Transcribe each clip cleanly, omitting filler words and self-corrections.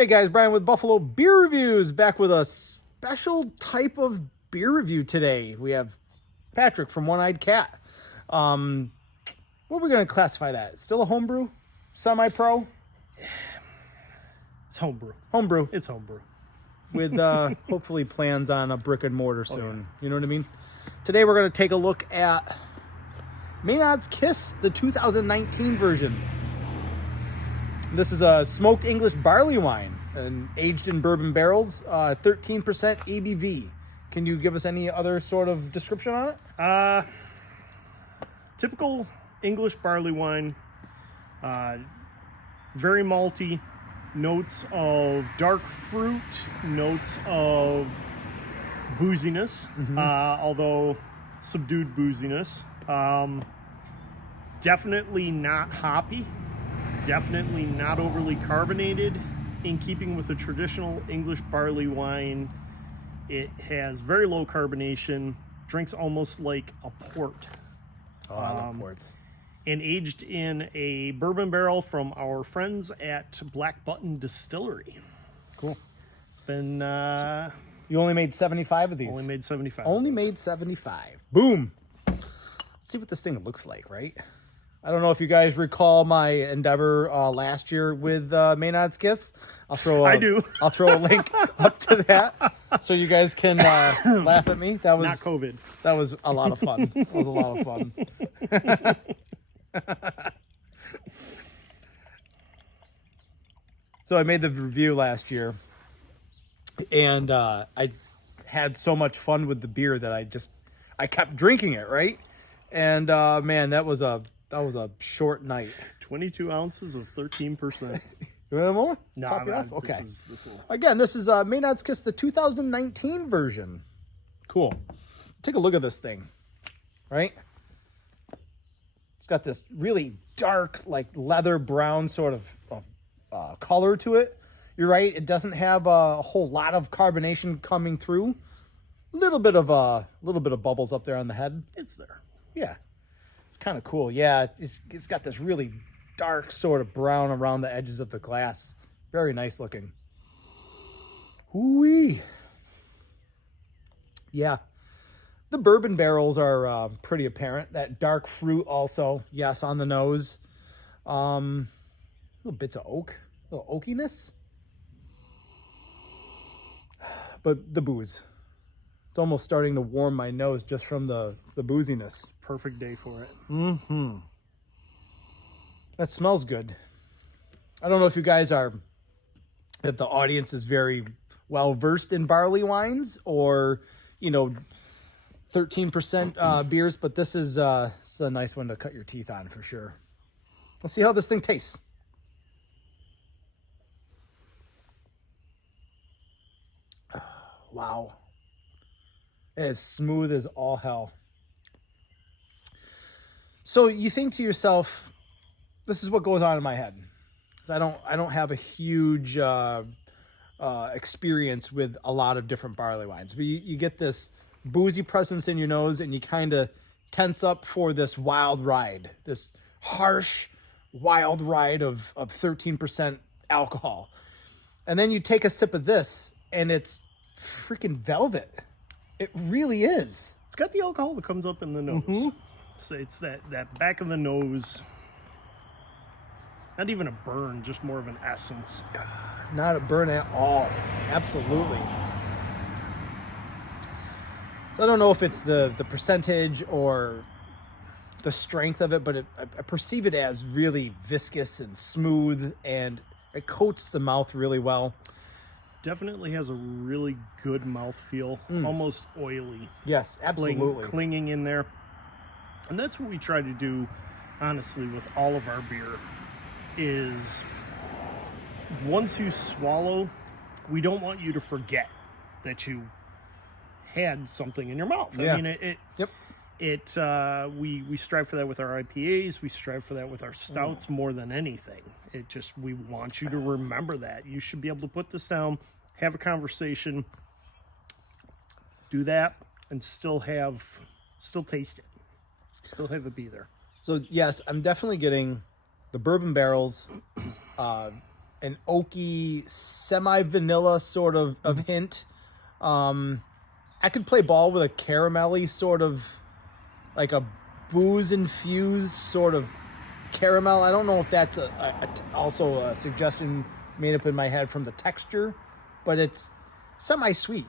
Hey guys, Brian with Buffalo Beer Reviews, back with a special type of beer review today. We have Patrick from Eyed Cat. What are we going to classify that? Still a homebrew? Semi-pro? It's homebrew. Homebrew. It's homebrew. With hopefully plans on a brick and mortar soon. You know what I mean? Today we're going to take a look at Maenads Kiss, the 2019 version. This is a smoked English barley wine and aged in bourbon barrels, 13% ABV. Can you give us any other sort of description on it? Typical English barley wine, very malty, notes of dark fruit, notes of booziness, although subdued booziness. Definitely not hoppy, definitely not overly carbonated. In keeping with a traditional English barley wine, it has very low carbonation, drinks almost like a port. Oh, I love ports. And aged in a bourbon barrel from our friends at Black Button Distillery. Cool. It's been... You only made 75 of these? Only made 75. Only made 75. Boom. Let's see what this thing looks like, right? I don't know if you guys recall my endeavor last year with Maenads Kiss. I do. I'll throw a link up to that so you guys can laugh at me. That was not COVID. That was a lot of fun. That was a lot of fun. So I made the review last year, and I had so much fun with the beer that I kept drinking it, right? And man, that was a short night. 22 ounces of 13%. You want more? No, Top you off? Okay. This will... Again, this is Maenads Kiss, the 2019 version. Cool. Take a look at this thing, right? It's got this really dark, like leather brown sort of color to it. You're right. It doesn't have a whole lot of carbonation coming through. A little bit of bubbles up there on the head. It's there. Yeah. It's kind of cool. Yeah, it's got this really dark sort of brown around the edges of the glass. Very nice looking. Ooh-wee. Yeah. The bourbon barrels are pretty apparent. That dark fruit also, yes, on the nose. Little bits of oak, a little oakiness. But the booze. It's almost starting to warm my nose just from the booziness. Perfect day for it. Mm-hmm. That smells good. I don't know if you guys if the audience is very well versed in barley wines or, 13% beers, but this is a nice one to cut your teeth on for sure. Let's see how this thing tastes. Wow. It's smooth as all hell. So you think to yourself, this is what goes on in my head. Because I don't have a huge experience with a lot of different barley wines. But you get this boozy presence in your nose and you kind of tense up for this wild ride. This harsh, wild ride of 13% alcohol. And then you take a sip of this and it's freaking velvet. It really is. It's got the alcohol that comes up in the nose. Mm-hmm. It's that back of the nose. Not even a burn, just more of an essence. Not a burn at all. Absolutely. I don't know if it's the percentage or the strength of it, but I perceive it as really viscous and smooth, and it coats the mouth really well. Definitely has a really good mouthfeel, almost oily. Yes, absolutely. Clinging in there. And that's what we try to do, honestly, with all of our beer, is once you swallow, we don't want you to forget that you had something in your mouth. Yeah. I mean, we strive for that with our IPAs. We strive for that with our stouts more than anything. We want you to remember that. You should be able to put this down, have a conversation, do that, and still taste it. Still have it be there. So yes, I'm definitely getting the bourbon barrels an oaky, semi-vanilla sort of hint. I could play ball with a caramelly sort of, like a booze-infused sort of caramel. I don't know if that's also a suggestion made up in my head from the texture, but it's semi-sweet,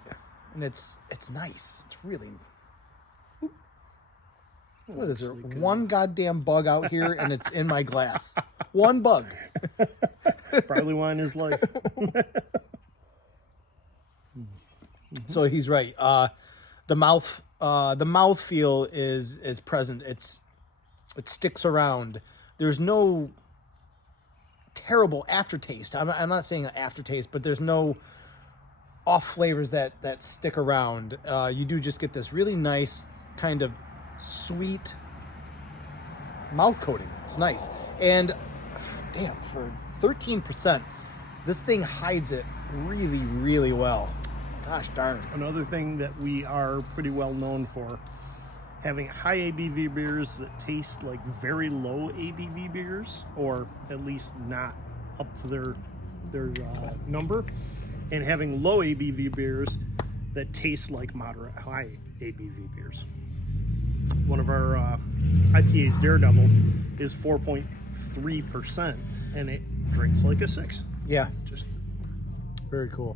and it's nice. It's really... What is there? One goddamn bug out here, and it's in my glass. One bug. Barley wine is life. So he's right. The mouthfeel is present. It sticks around. There's no terrible aftertaste. I'm not saying an aftertaste, but there's no off flavors that stick around. You do just get this really nice kind of sweet mouth coating. It's nice. And damn, for 13%, this thing hides it really, really well. Gosh darn. Another thing that we are pretty well known for, having high ABV beers that taste like very low ABV beers, or at least not up to their number, and having low ABV beers that taste like moderate high ABV beers. One of our IPAs, Daredevil, is 4.3%, and it drinks like a 6. Yeah, Just very cool.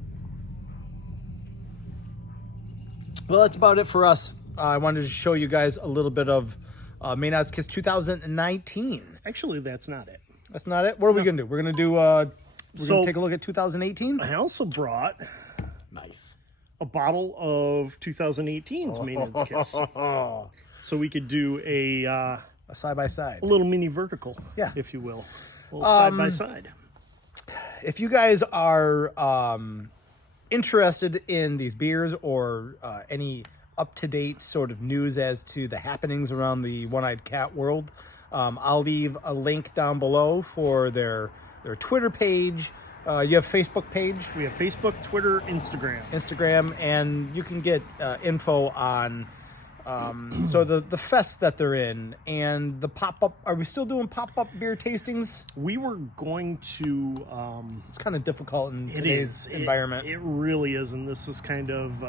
Well, that's about it for us. I wanted to show you guys a little bit of Maenads Kiss 2019. actually, that's not it. That's not it. What are we gonna do? We're gonna do. We're So- gonna take a look at 2018. I also brought Nice. a bottle of 2018's Maenads Kiss, so we could do a Side by side. little mini vertical, Yeah. if you will, a little side by side. If you guys are interested in these beers or any up-to-date sort of news as to the happenings around the One-Eyed Cat world, I'll leave a link down below for their Twitter page. You have Facebook page, We have Facebook, Twitter, Instagram. and you can get info on so the fest that they're in and the pop-up. Are we still doing pop-up beer tastings? We were going to. It's kind of difficult in It today's is environment. It really is, and this has kind of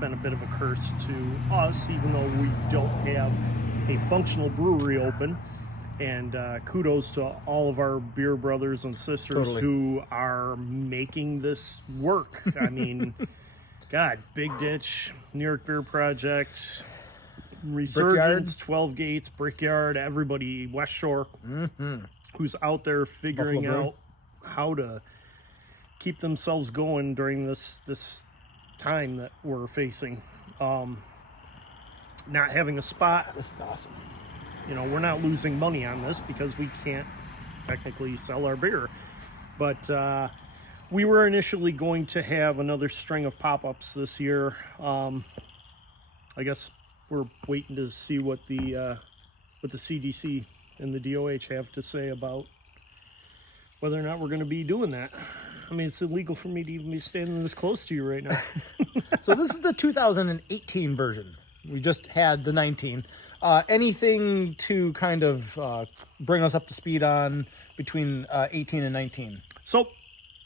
been a bit of a curse to us, even though we don't have a functional brewery open. And kudos to all of our beer brothers and sisters Totally. who are making this work. I mean, God, Big Ditch, New York Beer Project, Resurgence, 12 Gates, Brickyard, everybody, West Shore, who's out there figuring Buffalo out how to keep themselves going during this time that we're facing. Not having a spot. This is awesome. You know, we're not losing money on this because we can't technically sell our beer. But we were initially going to have another string of pop-ups this year. I guess we're waiting to see what the CDC and the DOH have to say about whether or not we're going to be doing that. I mean, it's illegal for me to even be standing this close to you right now. So this is the 2018 version. We just had the 19. Anything to kind of bring us up to speed on between 18 and 19? So,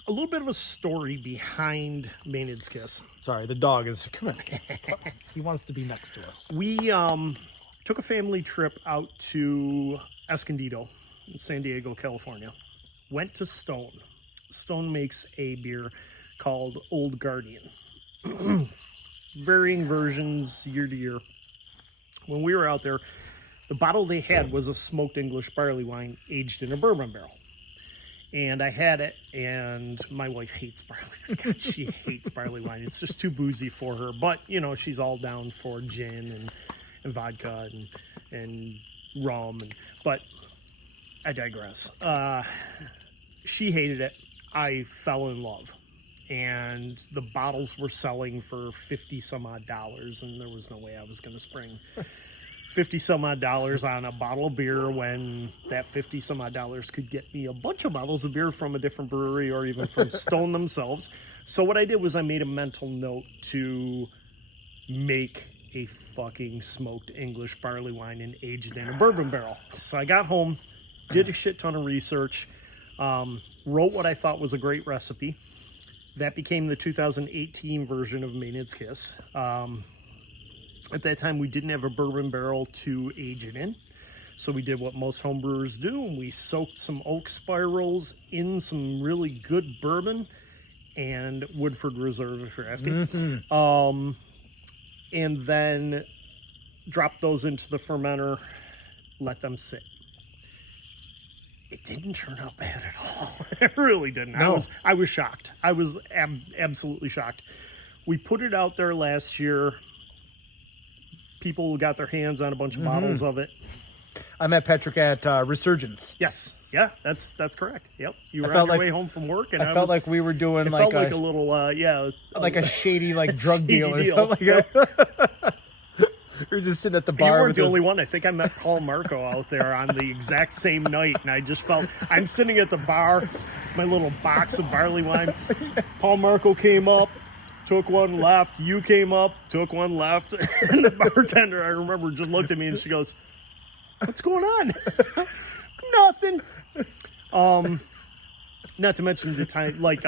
a little bit of a story behind Maenads Kiss. Sorry, the dog is... Come here. He wants to be next to us. We took a family trip out to Escondido in San Diego, California. Went to Stone. Stone makes a beer called Old Guardian. Varying versions year to year. When we were out there, the bottle they had was a smoked English barley wine aged in a bourbon barrel. And I had it, and my wife hates barley. God, she hates barley wine. It's just too boozy for her. But, you know, she's all down for gin and vodka and rum. But I digress. She hated it. I fell in love. And the bottles were selling for $50 some odd, and there was no way I was going to spring $50 some odd on a bottle of beer when that $50 some odd could get me a bunch of bottles of beer from a different brewery or even from Stone themselves. So what I did was I made a mental note to make a fucking smoked English barley wine and age it in a bourbon barrel. So I got home, did a shit ton of research. Wrote what I thought was a great recipe. That became the 2018 version of Maenads Kiss. At that time, we didn't have a bourbon barrel to age it in. So we did what most homebrewers do, and we soaked some oak spirals in some really good bourbon and Woodford Reserve, if you're asking. And then dropped those into the fermenter, let them sit. It didn't turn out bad at all. It really didn't. No. I was shocked. I was absolutely shocked. We put it out there last year. People got their hands on a bunch of bottles of it. I met Patrick at Resurgence. Yes. Yeah, that's correct. Yep. You were felt on your like- way home from work, and I felt like we were doing it like felt like a little, like a shady like drug shady deal or deal. something. Like we were just sitting at the You bar. weren't with the this- only one. I think I met Paul Marco out there on the exact same night, and I just felt I'm sitting at the bar with my little box of barley wine. Paul Marco came up, took one left. You came up, took one left, and the bartender, I remember, just looked at me and she goes, "What's going on?" Nothing. Not to mention the time, like,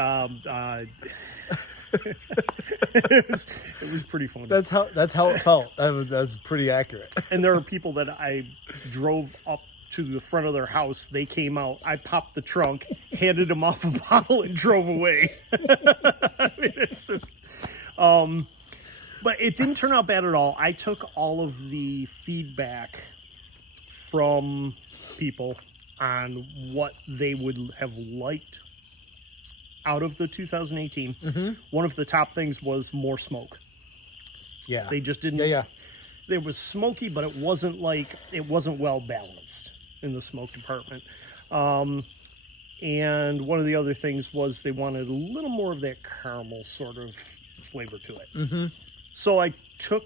it was pretty funny. That's how it felt. That's pretty accurate. And there are people that I drove up to the front of their house. They came out. I popped the trunk, handed them off a bottle, and drove away. I mean, it's just, but it didn't turn out bad at all. I took all of the feedback from people on what they would have liked out of the 2018. One of the top things was more smoke. Yeah. They just didn't. Yeah. It was smoky, but it wasn't well balanced in the smoke department. And one of the other things was they wanted a little more of that caramel sort of flavor to it. So I took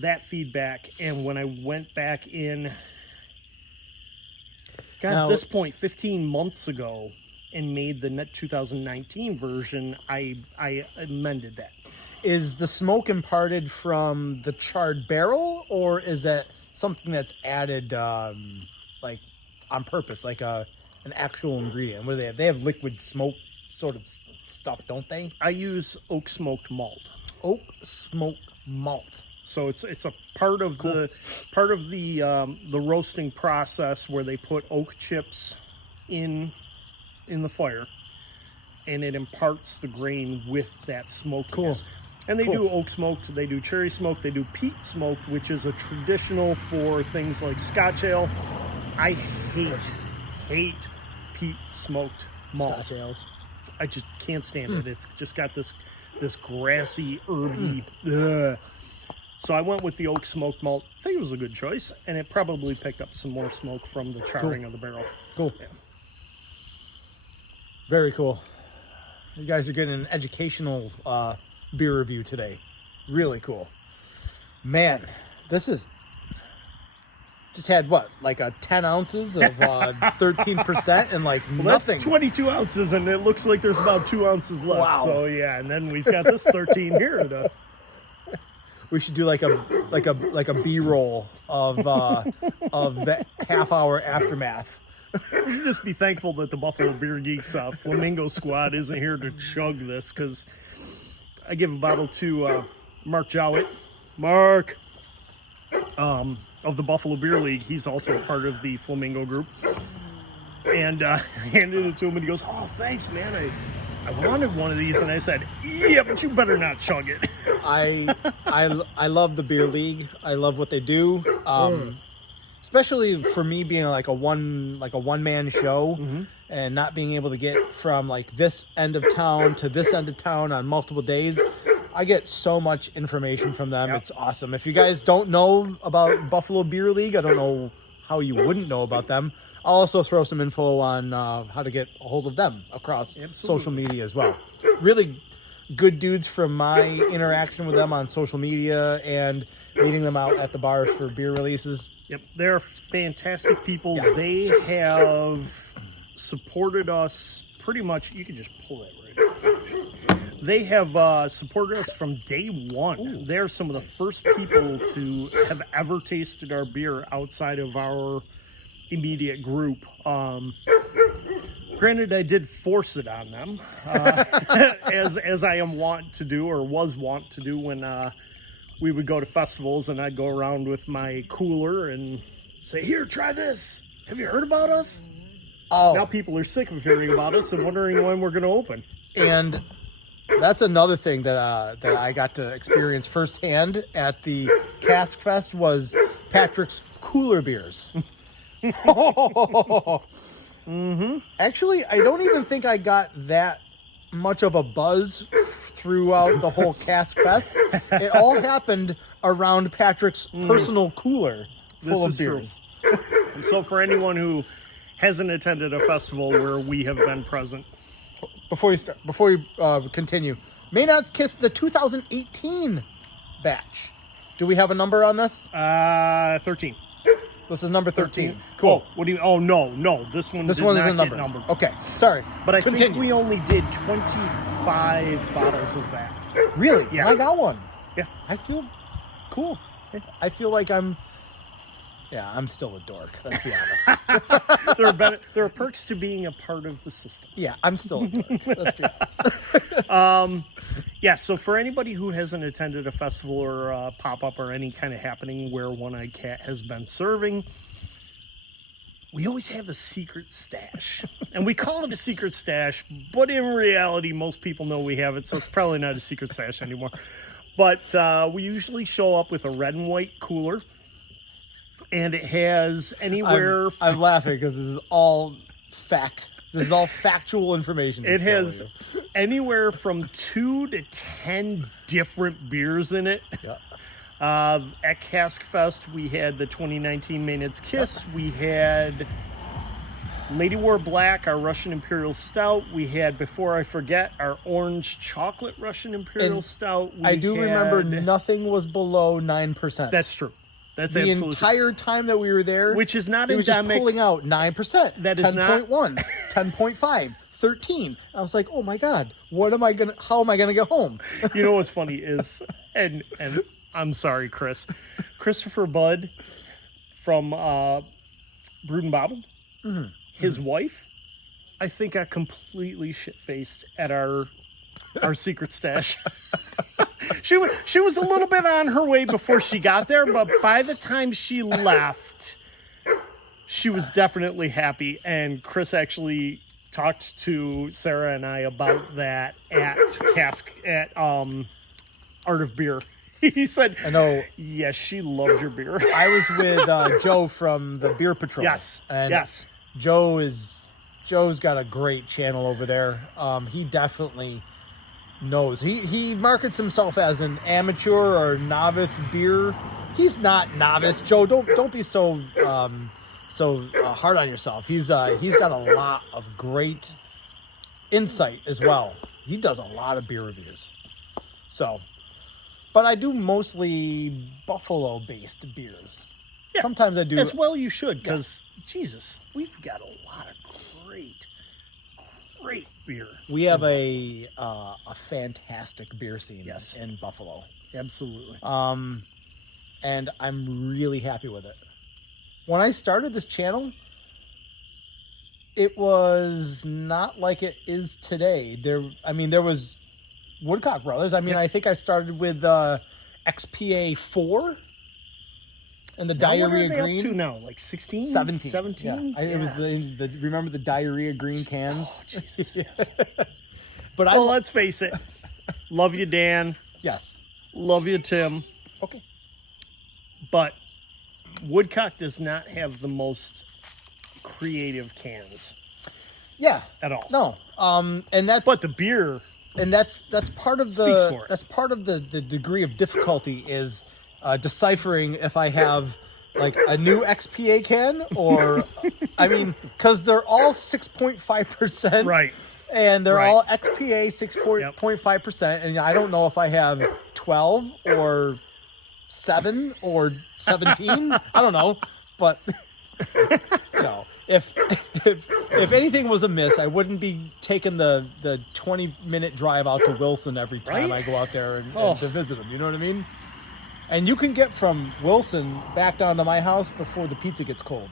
that feedback, and when I went back in, at this point, 15 months ago, and made the 2019 version, I amended that. Is the smoke imparted from the charred barrel, or is that something that's added like on purpose, like an actual ingredient? Where they have liquid smoke sort of stuff, don't they? I use oak smoked malt. Oak smoked malt. So it's a part of the roasting process where they put oak chips in the fire, and it imparts the grain with that smoke. Cool. And they do oak smoked, they do cherry smoked, they do peat smoked, which is a traditional for things like Scotch ale. I hate peat smoked malt. Scotch ales. I just can't stand it. It's just got this grassy, herby. Ugh. So I went with the oak smoked malt. I think it was a good choice, and it probably picked up some more smoke from the charring of the barrel. Cool. Yeah. Very cool. You guys are getting an educational beer review today. Really cool. Man, this is just had what, like a 10 ounces of 13% and like Well, nothing. that's 22 ounces, and it looks like there's about 2 ounces left. Wow. So yeah, and then we've got this 13 here. We should do like a B-roll of the half hour aftermath. We should just be thankful that the Buffalo Beer Geeks Flamingo Squad isn't here to chug this, because I give a bottle to Mark Jowett. Mark, of the Buffalo Beer League. He's also a part of the Flamingo group. And I handed it to him, and he goes, "Oh, thanks, man. I wanted one of these." And I said, "Yeah, but you better not chug it." I love the beer league. I love what they do. Especially for me being like a one man show and not being able to get from like this end of town to this end of town on multiple days. I get so much information from them. Yep. It's awesome. If you guys don't know about Buffalo Beer League, I don't know how you wouldn't know about them. I'll also throw some info on how to get a hold of them across social media as well. Really good dudes from my interaction with them on social media and meeting them out at the bars for beer releases. Yep, they're fantastic people. Yeah. They have supported us pretty much. You can just pull that right. They have supported us from day one. Ooh, they're some of the first people to have ever tasted our beer outside of our immediate group. Granted, I did force it on them, as I am wont to do, or was wont to do when we would go to festivals, and I'd go around with my cooler and say, "Here, try this. Have you heard about us?" Oh, Now people are sick of hearing about us and wondering when we're going to open. and that's another thing that that I got to experience firsthand at the Cask Fest was Patrick's cooler beers. Actually, I don't even think I got that much of a buzz throughout the whole Cask Fest. It all happened around Patrick's personal cooler full of This is true. beers. So for anyone who hasn't attended a festival where we have been present, Before you continue, Maenads Kiss the 2018 batch. Do we have a number on this? 13. This is number 13. Cool. Oh, what do you? Oh no, this one. This did one not isn't get numbered. numbered. Okay, sorry. But I continue. think we only did 25 bottles of that. Really? Yeah. I got one. Yeah. I feel cool. I feel like I'm still a dork. Let's be honest. There are perks to being a part of the system. Yeah, I'm still a dork. Let's be honest. Yeah, so for anybody who hasn't attended a festival or a pop-up or any kind of happening where One-Eyed Cat has been serving, we always have a secret stash. And we call it a secret stash, but in reality, most people know we have it, so it's probably not a secret stash anymore. But we usually show up with a red and white cooler, and it has anywhere... I'm laughing because this is all fact. This is all factual information. It has anywhere from 2 to 10 different beers in it. Yeah. At Cask Fest, we had the 2019 Maenads Kiss. We had Lady War Black, our Russian Imperial Stout. We had, before I forget, our Orange Chocolate Russian Imperial And Stout. I do remember nothing was below 9%. That's true. That's the absolutely entire time that we were there, Which is not it was just endemic. pulling out 9%, That is not- 10.1, 10.5, 13. I was like, oh my god, how am I gonna get home? You know what's funny is, and I'm sorry, Christopher Budd from Brewed and Bottled, his wife, I think got completely shit-faced at our secret stash. She was a little bit on her way before she got there, but by the time she left, she was definitely happy. And Chris actually talked to Sarah and I about that at Art of Beer. He said, I know. yes, she loved your beer. I was with Joe from TheBeerPaTroll. Yes, and yes. Joe's got a great channel over there. He definitely knows. He markets himself as an amateur or novice beer. He's not novice. Joe, don't be so hard on yourself. He's got a lot of great insight as well. He does a lot of beer reviews. So, but I do mostly Buffalo based beers. Yeah, sometimes I do as well. You should, because Jesus, we've got a lot of great beer. We have a fantastic beer scene Yes. in Buffalo. Absolutely. And I'm really happy with it. When I started this channel, it was not like it is today. There was Woodcock Brothers. I think I started with XPA 4 and the Now, what diarrhea are they green. up to now? Like 16? 17. 17? Yeah. It was the remember the diarrhea green cans? Oh, Jesus, yes. But Well, let's face it. Love you, Dan. yes. Love you, Tim. Okay. But Woodcock does not have the most creative cans Yeah. at all. No. And that's But the beer, and that's part of Speaks the for it. that's part of the degree of difficulty is deciphering if I have like a new XPA can or because they're all 6.5%, right? and they're Right. all XPA 6.5%, and I don't know if I have 12 or 7 or 17. I don't know, but if anything was amiss, I wouldn't be taking the 20-minute drive out to Wilson every time Right? I go out there and to visit them. You know what I mean? And you can get from Wilson back down to my house before the pizza gets cold.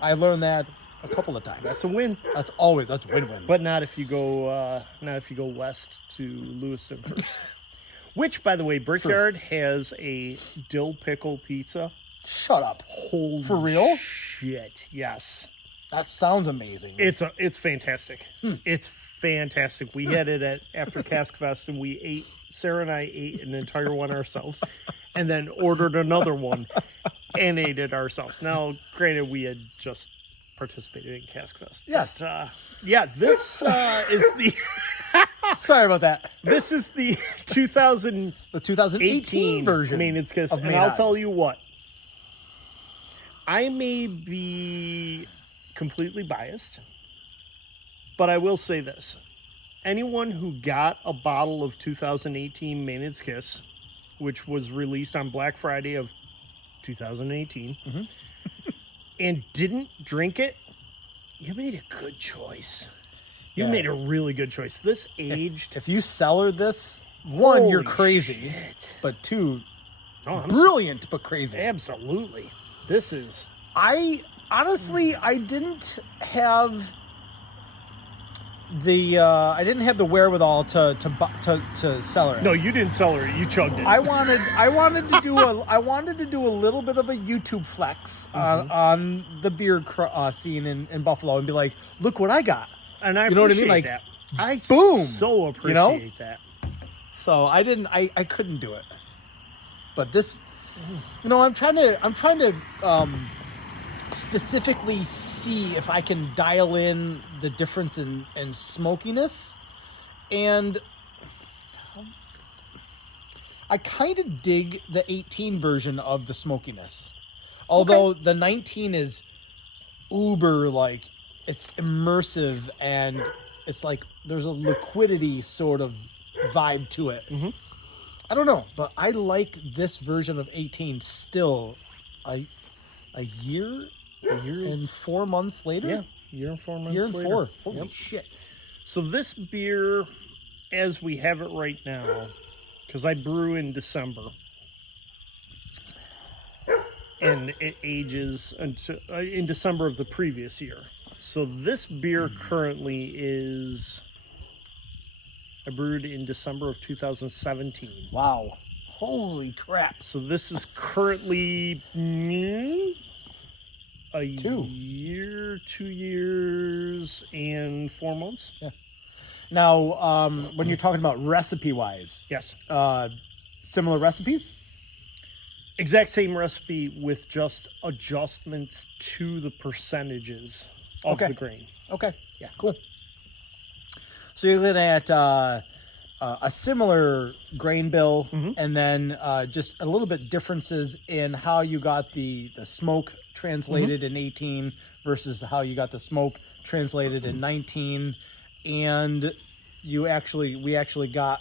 I learned that a couple of times. That's a win. That's win-win. But not if you go west to Lewiston first. Which, by the way, Brickyard has a dill pickle pizza. Shut up. Holy For real? Shit, yes. That sounds amazing. It's fantastic. It's fantastic. We had it after Cask Fest, and Sarah and I ate an entire one ourselves, and then ordered another one and ate it ourselves. Now, granted, we had just participated in Cask Fest. Yes. But, this is the... Sorry about that. This is the 2018 version Maenads Kiss. of And Maenads. I'll tell you what. I may be completely biased, but I will say this. Anyone who got a bottle of 2018 Maenads Kiss, which was released on Black Friday of 2018, and didn't drink it, you made a good choice. You made a really good choice. This aged. If you cellared this, one, you're Holy crazy. shit. But two, I'm brilliant but crazy. Absolutely. This is... I didn't have the wherewithal to cellar it. No, you didn't sell her. You chugged it. I wanted to do a little bit of a YouTube flex on the beer scene in Buffalo and be like, look what I got. And I You know what I mean? appreciate Like, that. I boom, so appreciate you know? that. So I couldn't do it. But this, I'm trying to specifically see if I can dial in the difference in smokiness, and I kind of dig the 18 version of the smokiness, although the 19 is uber, like, it's immersive and it's like there's a liquidity sort of vibe to it. I don't know, but I like this version of 18 still. A year and 4 months later? Yeah, year and 4 months Year and later. 4. Holy Yep. shit. So this beer, as we have it right now, because I brew in December, and it ages until, in December of the previous year. So this beer currently is... I brewed in December of 2017. Wow. Holy crap. So this is currently a 2 years and 4 months. Yeah. Now, when you're talking about recipe-wise, Yes. similar recipes? Exact same recipe with just adjustments to the percentages of the grain. Okay. Yeah, cool. So you're looking at a similar grain bill, and then just a little bit differences in how you got the smoke translated in 18 versus how you got the smoke translated in 19, and we actually got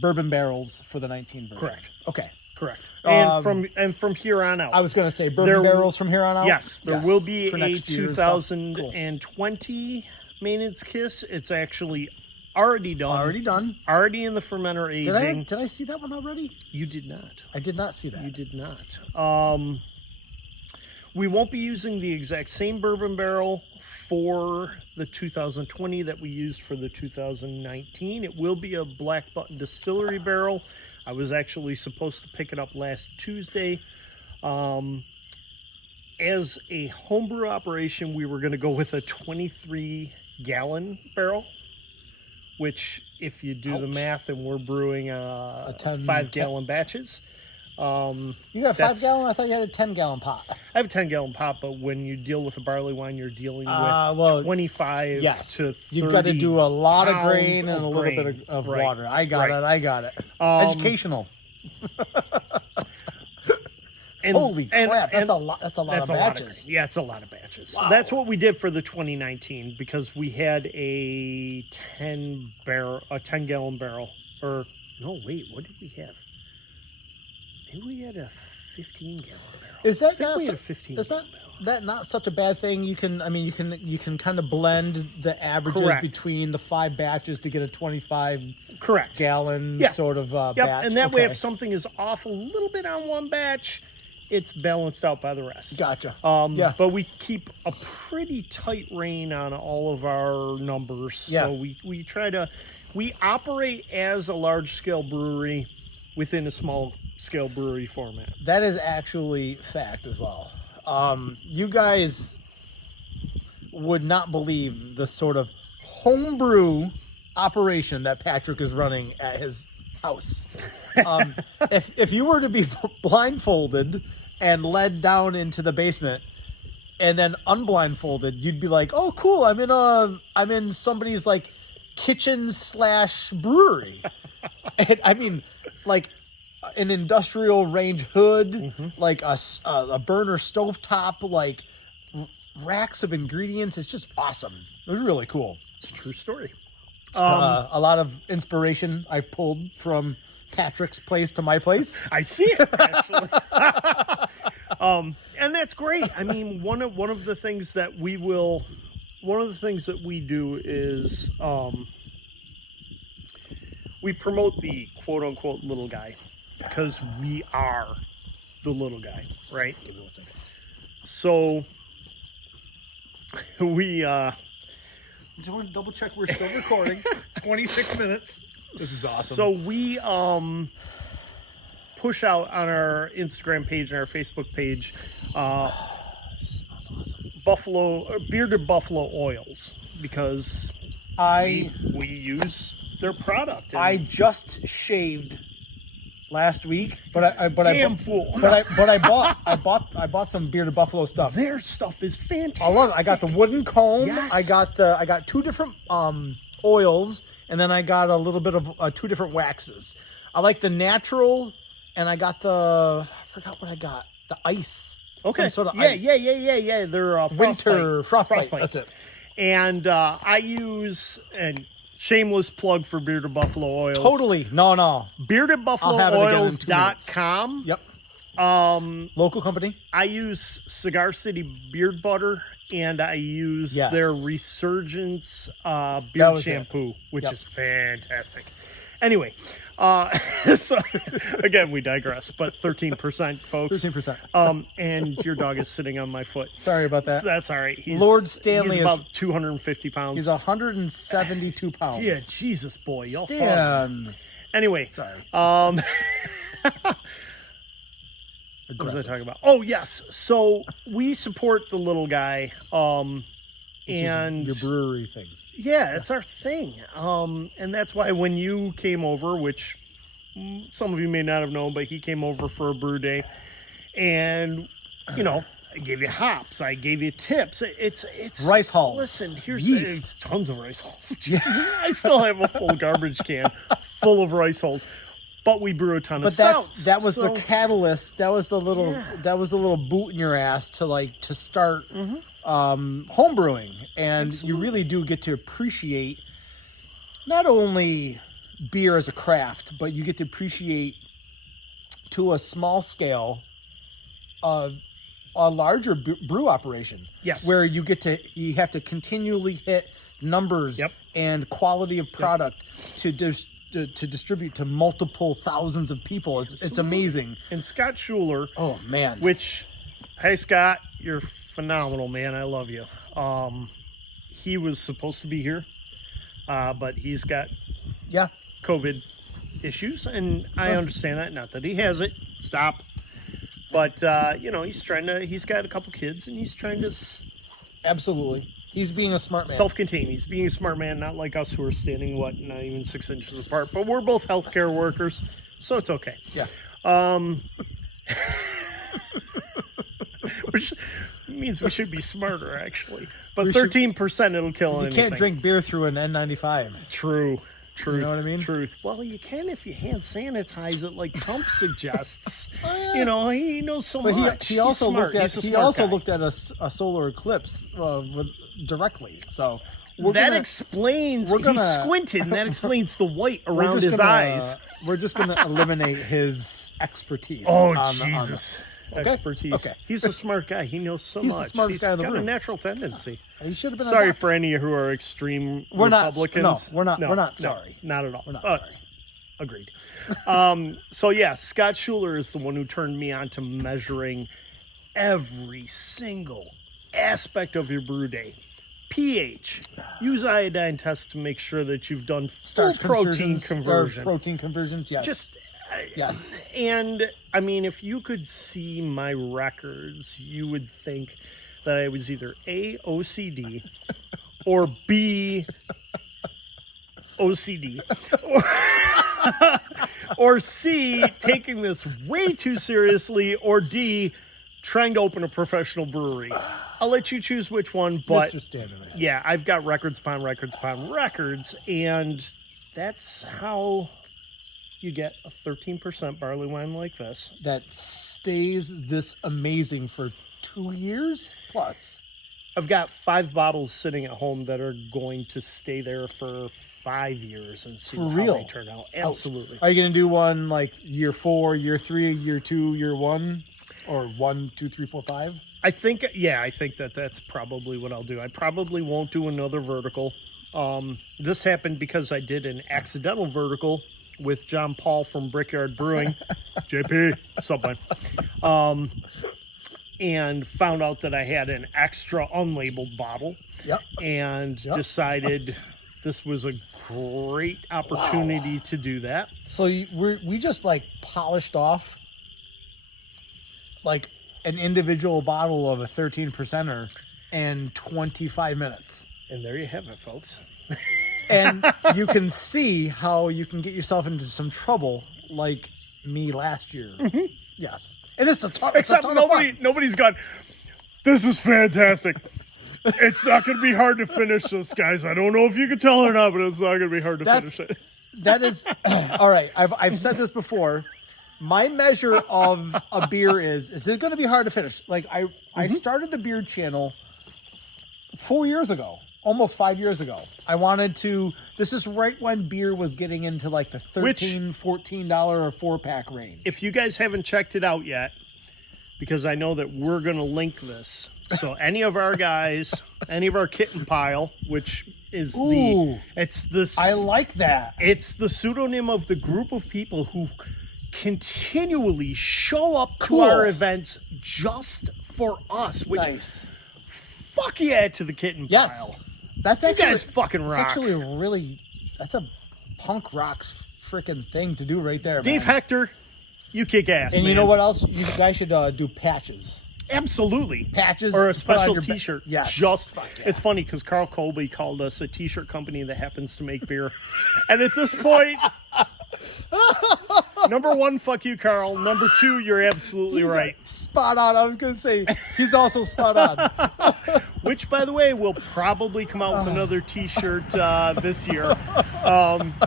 bourbon barrels for the 19 version. Correct. Okay. Correct. And from here on out. I was going to say bourbon barrels from here on out. Yes, there will be for a next year and stuff. 2020 Maenads Kiss. It's actually already done. Already in the fermenter aging. Did I see that one already? You did not. I did not see that. You did not. We won't be using the exact same bourbon barrel for the 2020 that we used for the 2019. It will be a Black Button Distillery barrel. I was actually supposed to pick it up last Tuesday. As a homebrew operation, we were going to go with a 23-gallon barrel, which, if you do the math, and we're brewing 5-gallon batches. You got a 5-gallon? I thought you had a 10-gallon pot. I have a 10-gallon pot, but when you deal with a barley wine, you're dealing with 25 to 30 You've got to do a lot of grain and a little grain. bit of Right. water. I got it. Educational. Holy crap! That's a lot. That's a lot of batches. Yeah, it's a lot of batches. Wow. That's what we did for the 2019 because we had a 10-gallon barrel. Or no, wait, what did we have? Maybe we had a 15-gallon barrel. Is that I think we had a 15-gallon barrel. That not such a bad thing? You can kind of blend the averages between the 5 batches to get a 25 Correct gallon sort of batch. And that way, if something is off a little bit on one batch, it's balanced out by the rest. Gotcha. But we keep a pretty tight rein on all of our numbers. Yeah. So we operate as a large scale brewery within a small scale brewery format. That is actually fact as well. You guys would not believe the sort of homebrew operation that Patrick is running at his house. If you were to be blindfolded and led down into the basement and then unblindfolded, you'd be like, "Oh, cool! I'm in somebody's like kitchen / brewery." And, I mean, like an industrial range hood, like a burner stovetop, like racks of ingredients. It's just awesome. It was really cool. It's a true story. A lot of inspiration I pulled from Patrick's place to my place. I see it, actually. And that's great. I mean, one of the things that we do is we promote the quote unquote little guy because we are the little guy, right? Give me 1 second. So we Just want to double check we're still recording. 26 minutes. This is awesome. So we push out on our Instagram page and our Facebook page awesome. bearded buffalo oils because we use their product. And I just shaved last week, but I bought some bearded buffalo stuff. their stuff is fantastic. I love it. I got the wooden comb. Yes. I got 2 different oils, and then I got a little bit of 2 different waxes. I like the natural, and I got I forgot what I got. The ice. Okay. Some sort of yeah, ice. yeah. They're Winter frostbite. That's it. And I use, and shameless plug for Bearded Buffalo Oils. Totally. No. I'll have it again in 2 minutes. BeardedBuffaloOils.com. Yep. Local company. I use Cigar City Beard Butter, and I use Yes. their Resurgence beard shampoo, which Yep. is fantastic. Anyway, so again, we digress, but 13%, folks. 13%. And your dog is sitting on my foot. Sorry about that. That's all right. Lord Stanley he's about 250 pounds. He's 172 pounds. Yeah, Jesus, boy. Y'all fun. Stan. Anyway. Sorry. What was I talking about? Oh, yes. So we support the little guy. And your brewery thing. yeah, it's our thing. And that's why when you came over, which some of you may not have known, but he came over for a brew day, and I gave you hops, I gave you tips. It's Rice hulls. Listen, here's Yeast. tons of rice hulls. Jesus, I still have a full garbage can full of rice hulls. But we brew a ton of stouts. That was the catalyst. That was the little boot in your ass to start home brewing, and Absolutely. you really do get to appreciate not only beer as a craft, but you get to appreciate to a small scale a larger brew operation. Yes. Where you have to continually hit numbers Yep. and quality of product to distribute to multiple thousands of people. It's amazing. And Scott Schuler, Oh man. which, hey Scott, you're phenomenal, man. I love you. He was supposed to be here, but he's got Yeah. COVID issues, and I understand that. Not that he has it. Stop. But he's got a couple kids, and he's trying to Absolutely. He's being a smart man. self-contain. He's being a smart man, not like us who are standing not even 6 inches apart. But we're both healthcare workers, so it's okay. Yeah. Which means we should be smarter, actually. But 13%, it'll kill anything. You can't drink beer through an N95. True. Truth. You know what I mean? Truth. Well, you can if you hand sanitize it, like Trump suggests. He knows so But much. he also He's smart. looked at He's a smart guy. looked at a solar eclipse directly. So explains. we're gonna- he squinted, and that explains the white around his eyes. We're just going to eliminate his expertise. Oh, on the- Jesus. Okay? Expertise. Okay. He's a smart guy. He knows so He's the much. smartest guy in the got a room. natural tendency. He should have been. Sorry adopted. for any who are extreme We're not- Republicans. no, we're not sorry. Not at all. We're not Uh, sorry. Agreed. So yeah, Scott Schuler is the one who turned me on to measuring every single aspect of your brew day. pH. Use iodine tests to make sure that you've done full protein conversion. Protein conversions, yes. Just yes. And I mean, if you could see my records, you would think that I was either A, OCD, or B, OCD, or C, taking this way too seriously, or D, trying to open a professional brewery. I'll let you choose which one, but yeah, I've got records upon records upon records, and that's how you get a 13% barley wine like this. That stays this amazing for 2 years plus. I've got 5 bottles sitting at home that are going to stay there for 5 years and see how they turn out. Absolutely. Are you going to do one like year 4, year 3, year 2, year 1? Or 1, 2, 3, 4, 5? I think that's probably what I'll do. I probably won't do another vertical. This happened because I did an accidental vertical with John Paul from Brickyard Brewing, JP, Subway, and found out that I had an extra unlabeled bottle. Yep. And decided this was a great opportunity to do that. So we just like polished off like an individual bottle of a 13%er in 25 minutes. And there you have it, folks. And you can see how you can get yourself into some trouble like me last year. Mm-hmm. Yes. And it's a ton, except nobody's gone, this is fantastic. It's not going to be hard to finish this, guys. I don't know if you can tell or not, but it's not going to be hard to finish it. That is, all right. I've said this before. My measure of a beer is it going to be hard to finish? Like I started the beer channel 4 years ago, almost 5 years ago. I wanted to, this is right when beer was getting into like the $13, $14 or 4-pack range. If you guys haven't checked it out yet, because I know that we're going to link this. So any of our guys, any of our Kitten Pile, which is I like that. It's the pseudonym of the group of people who continually show up to our events just for us, which fuck yeah to the Kitten Pile. That's actually, you guys fucking rock. That's actually that's a punk rock freaking thing to do right there, Dave Hector, you kick ass, and man. you know what else? You guys should do patches. Absolutely. Patches. Or a special t-shirt. Yes. It's funny because Carl Colby called us a t-shirt company that happens to make beer. And at this point, number 1, fuck you, Carl. Number 2, you're absolutely right. Spot on. I was going to say, he's also spot on. Which, by the way, will probably come out with another t-shirt this year.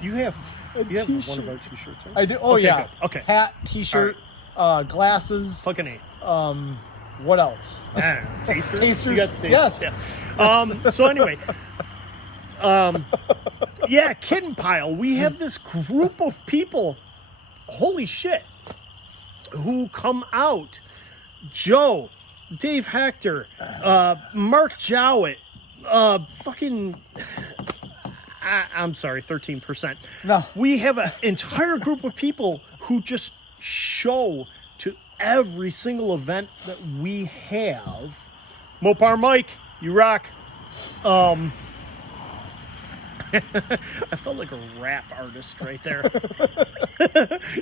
You have one of our t-shirts, right? I do. Oh, okay, yeah. Good. Okay. Hat, t-shirt, glasses. Fucking A. What else? Tasters? Tasters. You got the tasters. Yes. Yeah. So anyway, yeah, Kitten Pile. We have this group of people, holy shit, who come out. Joe, Dave Hector, Mark Jowett, fucking... I'm sorry, 13%. No. We have an entire group of people who just show to every single event that we have. Mopar Mike, you rock. I felt like a rap artist right there.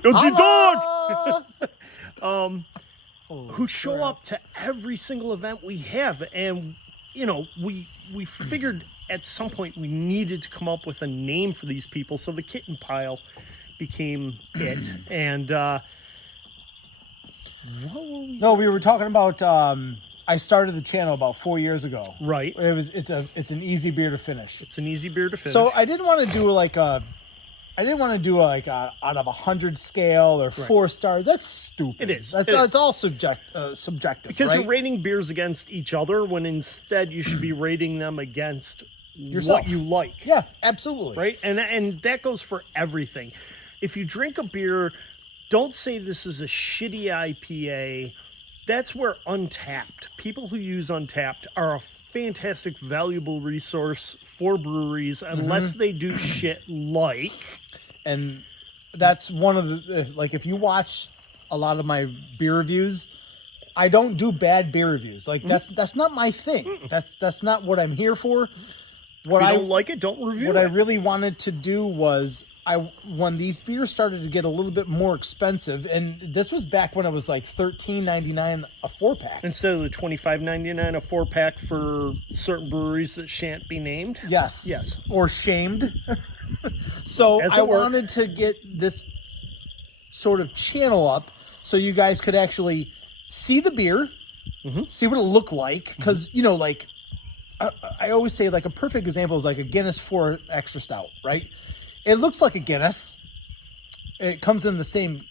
Yo, G-Dog! Who show up to every single event we have. And, you know, we figured at some point we needed to come up with a name for these people. So the Kitten Pile became it. And, No, we were talking about. I started the channel about 4 years ago. Right. It's an easy beer to finish. It's an easy beer to finish. So I didn't want to do out of 100 scale or 4 stars. That's stupid. It is. It's all subjective. Because right? you're rating beers against each other when instead you should be rating them against yourself. What you like. Yeah, absolutely. Right? And that goes for everything. If you drink a beer, don't say this is a shitty IPA. That's where Untapped, people who use Untapped are a fantastic, valuable resource for breweries unless they do shit like... And that's one of the, like, if you watch a lot of my beer reviews, I don't do bad beer reviews. Like, that's not my thing. That's not what I'm here for. What if you don't like it, don't review what it. I really wanted to do was, when these beers started to get a little bit more expensive, and this was back when it was like $13.99 a 4-pack. Instead of the $25.99 a 4-pack for certain breweries that shan't be named. Yes. Yes. Or shamed. So I wanted to get this sort of channel up so you guys could actually see the beer, see what it looked like. Because, you know, like, I always say, like, a perfect example is like a Guinness 4 Extra Stout, right? It looks like a Guinness. It comes in the same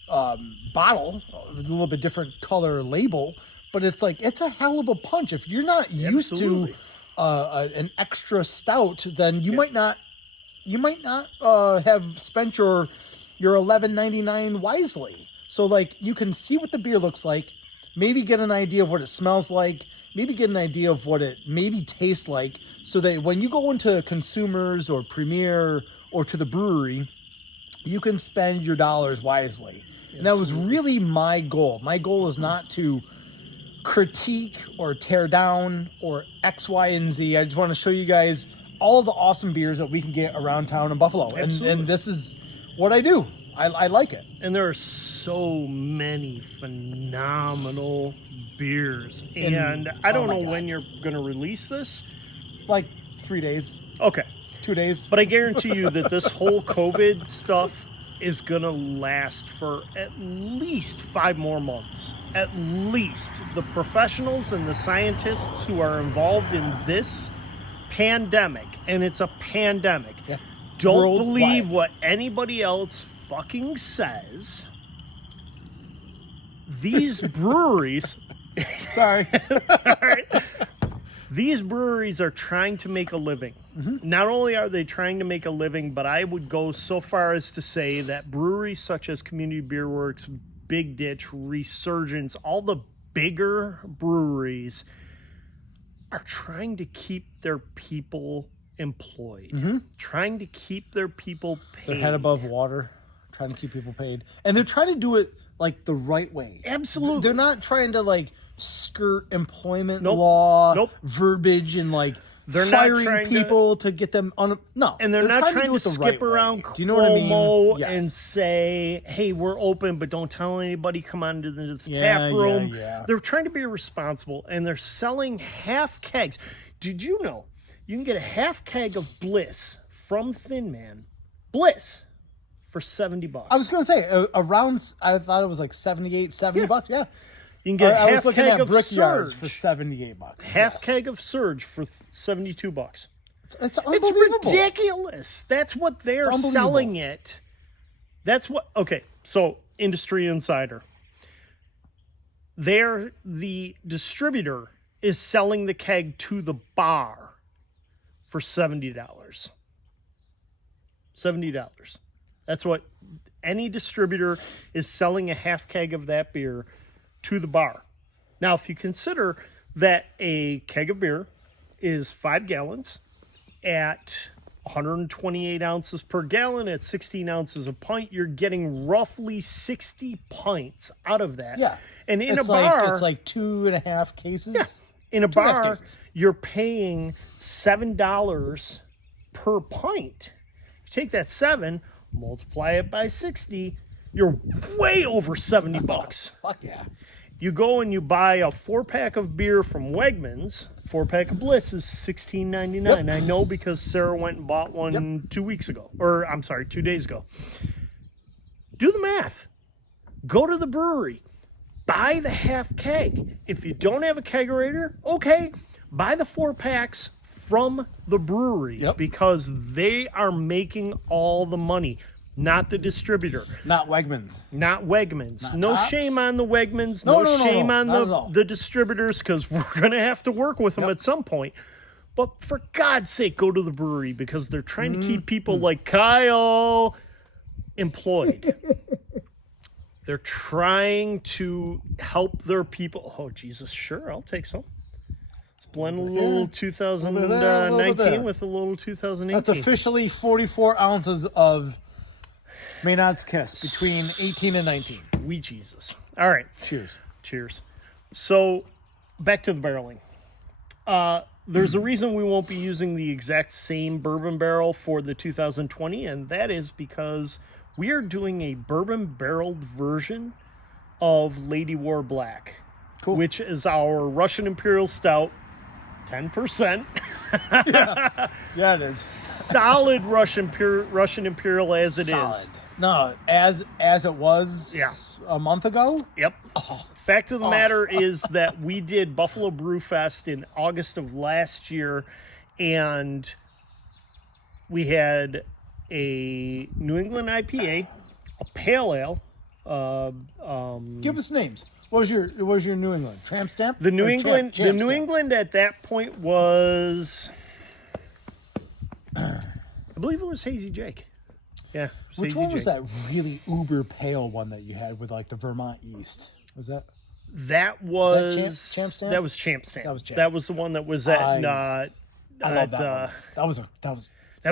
bottle, a little bit different color label, but it's like, it's a hell of a punch. If you're not used to an extra stout, then you might not have spent your $11.99 wisely. So, like, you can see what the beer looks like, maybe get an idea of what it smells like, maybe get an idea of what it maybe tastes like, so that when you go into Consumers or Premier or to the brewery, you can spend your dollars wisely. Yes. And that was really my goal. My goal is not to critique or tear down or X, Y, and Z. I just want to show you guys all of the awesome beers that we can get around town in Buffalo. And this is what I do. I like it. And there are so many phenomenal beers. And I don't know when you're going to release this. Like 3 days. Okay. 2 days. But I guarantee you that this whole COVID stuff is going to last for at least 5 more months. At least. The professionals and the scientists who are involved in this pandemic, and it's a pandemic, don't believe what anybody else fucking says. These breweries... Sorry. These breweries are trying to make a living. Not only are they trying to make a living, but I would go so far as to say that breweries such as Community Beer Works, Big Ditch, Resurgence, all the bigger breweries are trying to keep their people employed, trying to keep their people paid. Their head above water, trying to keep people paid. And they're trying to do it like the right way. Absolutely. They're not trying to like skirt employment law verbiage and like they're firing not trying people to get them on. No, and they're not trying to skip around Cuomo, do you know what I mean? Yes. And say, "Hey, we're open, but don't tell anybody. Come on to the tap room." They're trying to be responsible, and they're selling half kegs. Did you know you can get a half keg of Bliss from Thin Man, Bliss, for $70? I was going to say around. I thought it was like $70 Yeah. You can get a half keg of Brickyards Surge for $78. Half keg of Surge for $72. It's unbelievable. It's ridiculous. That's what they're selling it. That's what. Okay, so Industry Insider. The distributor is selling the keg to the bar for $70. $70. That's what any distributor is selling a half keg of that beer to the bar. Now, if you consider that a keg of beer is 5 gallons at 128 ounces per gallon at 16 ounces a pint, you're getting roughly 60 pints out of that. Yeah. And in a bar... it's like 2.5 cases. Yeah. In a bar, you're paying $7 per pint. You take that 7, multiply it by 60, you're way over $70. Fuck yeah. You go and you buy a 4-pack of beer from Wegmans. 4-pack of Bliss is $16.99. Yep. I know because Sarah went and bought one 2 weeks ago. Or, I'm sorry, 2 days ago. Do the math. Go to the brewery. Buy the half keg. If you don't have a kegerator, okay, buy the 4-packs from the brewery because they are making all the money. Not the distributor. Not Wegmans. Not Wegmans. Not no Tops. Shame on the Wegmans. No shame on the distributors because we're going to have to work with them at some point. But for God's sake, go to the brewery because they're trying to keep people like Kyle employed. They're trying to help their people. Oh, Jesus, sure, I'll take some. Let's blend a little 2019 with a little 2018. That's officially 44 ounces of Maenads Kiss between 18 and 19. Wee Jesus. All right. Cheers. Cheers. So, back to the barreling. There's a reason we won't be using the exact same bourbon barrel for the 2020, and that is because we are doing a bourbon barreled version of Lady War Black, which is our Russian Imperial Stout, 10%. Yeah, it is. Solid Russian Imperial as it is. No, as it was a month ago? Yep. Fact of the matter is that we did Buffalo Brewfest in August of last year, and we had a New England IPA, a pale ale. Give us names. What was your New England? Tramp Stamp? The New England Champ Stamp? England at that point was, I believe it was Hazy Jake. Yeah. It was Which Hazy one was Jake. that really uber pale one that you had with like the Vermont yeast? Was that? That was Champ Stamp? That was Champ Stamp. That was Champ. That was the one that was at. I love that one. That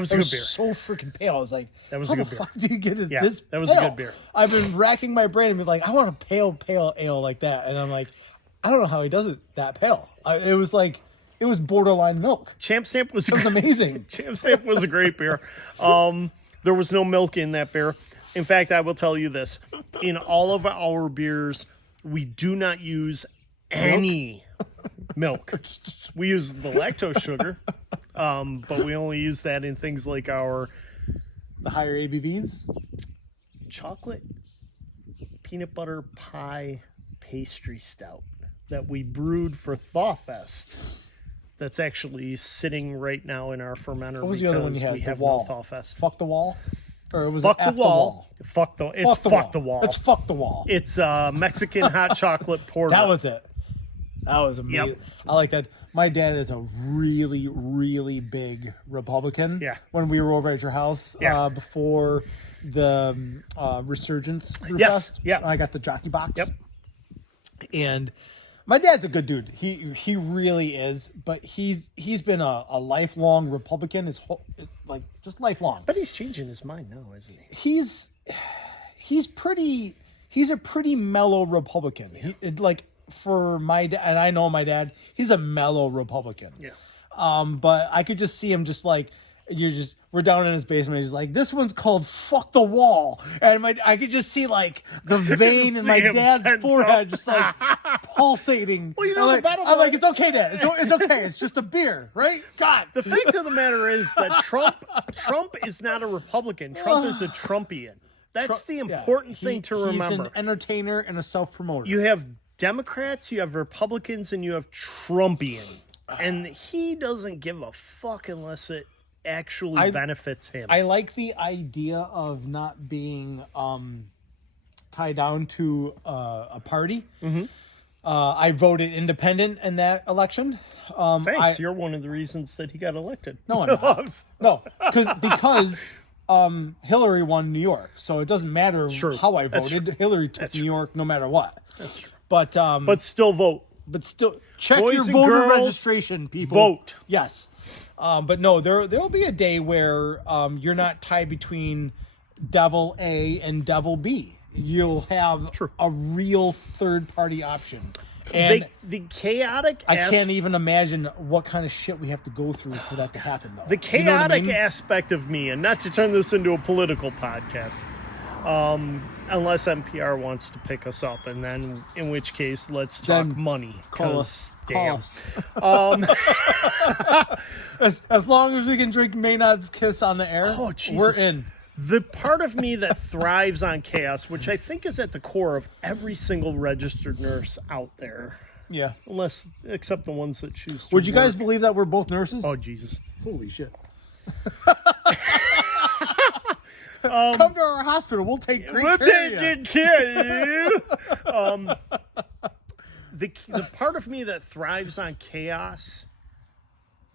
was a good beer. So freaking pale. I was like, that was how a good the beer. fuck do you get it Yeah, this that was pale? a good beer. I've been racking my brain and be like, I want a pale ale like that, and I'm like, I don't know how he does it that pale. It was borderline milk. Champ Stamp was It was amazing. Champ Stamp was a great beer. There was no milk in that beer. In fact, I will tell you this: in all of our beers, we do not use any milk. We use the lactose sugar, but we only use that in things like our The higher ABVs. chocolate peanut butter pie pastry stout that we brewed for ThawFest. That's actually sitting right now in our fermenter. What was the other one you had? We The have wall. no ThawFest. Fuck the wall. Or it was Fuck the F wall. Fuck the. It's fuck the wall. It's fuck the wall. It's Mexican hot chocolate porter. That was it. That was amazing. Yep. I like that. My dad is a really, really big Republican. Yeah. When we were over at your house before the Resurgence Brewfest. Yes. Yeah. I got the jockey box. Yep. And my dad's a good dude. He really is. But he's been a lifelong Republican. His whole just lifelong. But he's changing his mind now, isn't he? He's a pretty mellow Republican. Yeah. For my dad, and I know my dad, he's a mellow Republican. Yeah. But I could just see him just like, we're down in his basement. He's like, this one's called Fuck the Wall. And I could just see like the vein in my dad's forehead just like pulsating. Well, you know, I'm like, it's okay, Dad. It's okay. It's just a beer, right? God. The fact of the matter is that Trump is not a Republican. Trump is a Trumpian. That's the important thing to remember. He's an entertainer and a self-promoter. You have Democrats, you have Republicans, and you have Trumpian. And he doesn't give a fuck unless it actually benefits him. I like the idea of not being tied down to a party. Mm-hmm. I voted independent in that election. Thanks. You're one of the reasons that he got elected. No, I'm not. No, because Hillary won New York, so it doesn't matter how I voted. Hillary took New York no matter what. That's true. But still vote. But still, check Boys your and voter girls, registration, people. Vote. Yes. But no, there'll be a day where you're not tied between Devil A and Devil B. You'll have a real third-party option. And the chaotic... I can't even imagine what kind of shit we have to go through for that to happen, though. The chaotic you know what I mean? aspect of me, and not to turn this into a political podcast, unless NPR wants to pick us up, and then in which case, let's talk money. Call us. Damn. As long as we can drink Maenads Kiss on the air, we're in. The part of me that thrives on chaos, which I think is at the core of every single registered nurse out there. Yeah. Except the ones that choose to Would you guys believe that we're both nurses? Oh, Jesus. Holy shit. Come to our hospital. We'll take great care of you. The part of me that thrives on chaos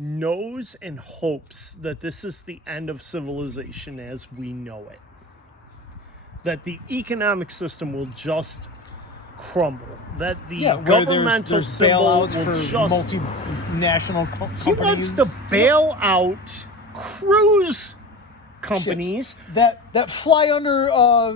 knows and hopes that this is the end of civilization as we know it. That the economic system will just crumble. That the governmental there's symbol bailouts will for just... multinational companies. He wants to bail out cruise companies that fly under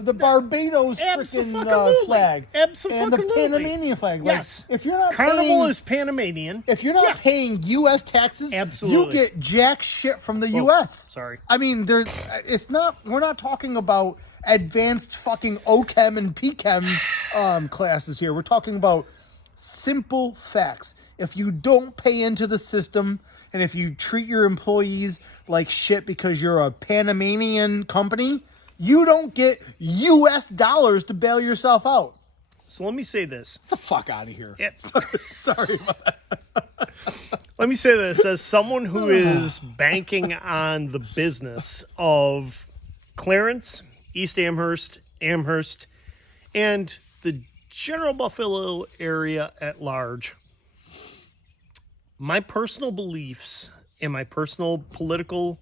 the Barbados freaking flag, and the Panamanian flag. Yes, like, if you're not Carnival is Panamanian. If you're not paying U.S. taxes, absolutely, you get jack shit from the U.S. Sorry, I mean, it's not. We're not talking about advanced fucking OChem and PChem classes here. We're talking about simple facts. If you don't pay into the system, and if you treat your employees like shit because you're a Panamanian company, you don't get U.S. dollars to bail yourself out. So let me say this. Get the fuck out of here. Sorry about that. Let me say this as someone who is banking on the business of Clarence, East Amherst, and the general Buffalo area at large. My personal beliefs and my personal political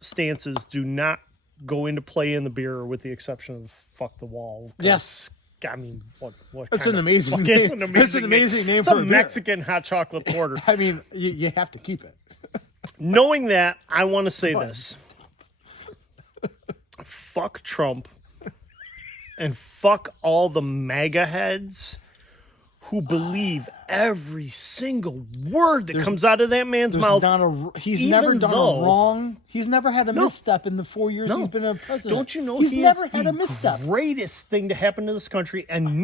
stances do not go into play in the beer, with the exception of "fuck the wall." Yes, I mean, what? It's an amazing name. It's an amazing name. It's for a Mexican hot chocolate porter. I mean, you have to keep it. Knowing that, I want to say this: fuck Trump, and fuck all the MAGA heads who believe every single word that comes out of that man's mouth. He's never done a wrong. He's never had a misstep in the 4 years he's been a president. Don't you know he's never had a misstep? Greatest thing to happen to this country, and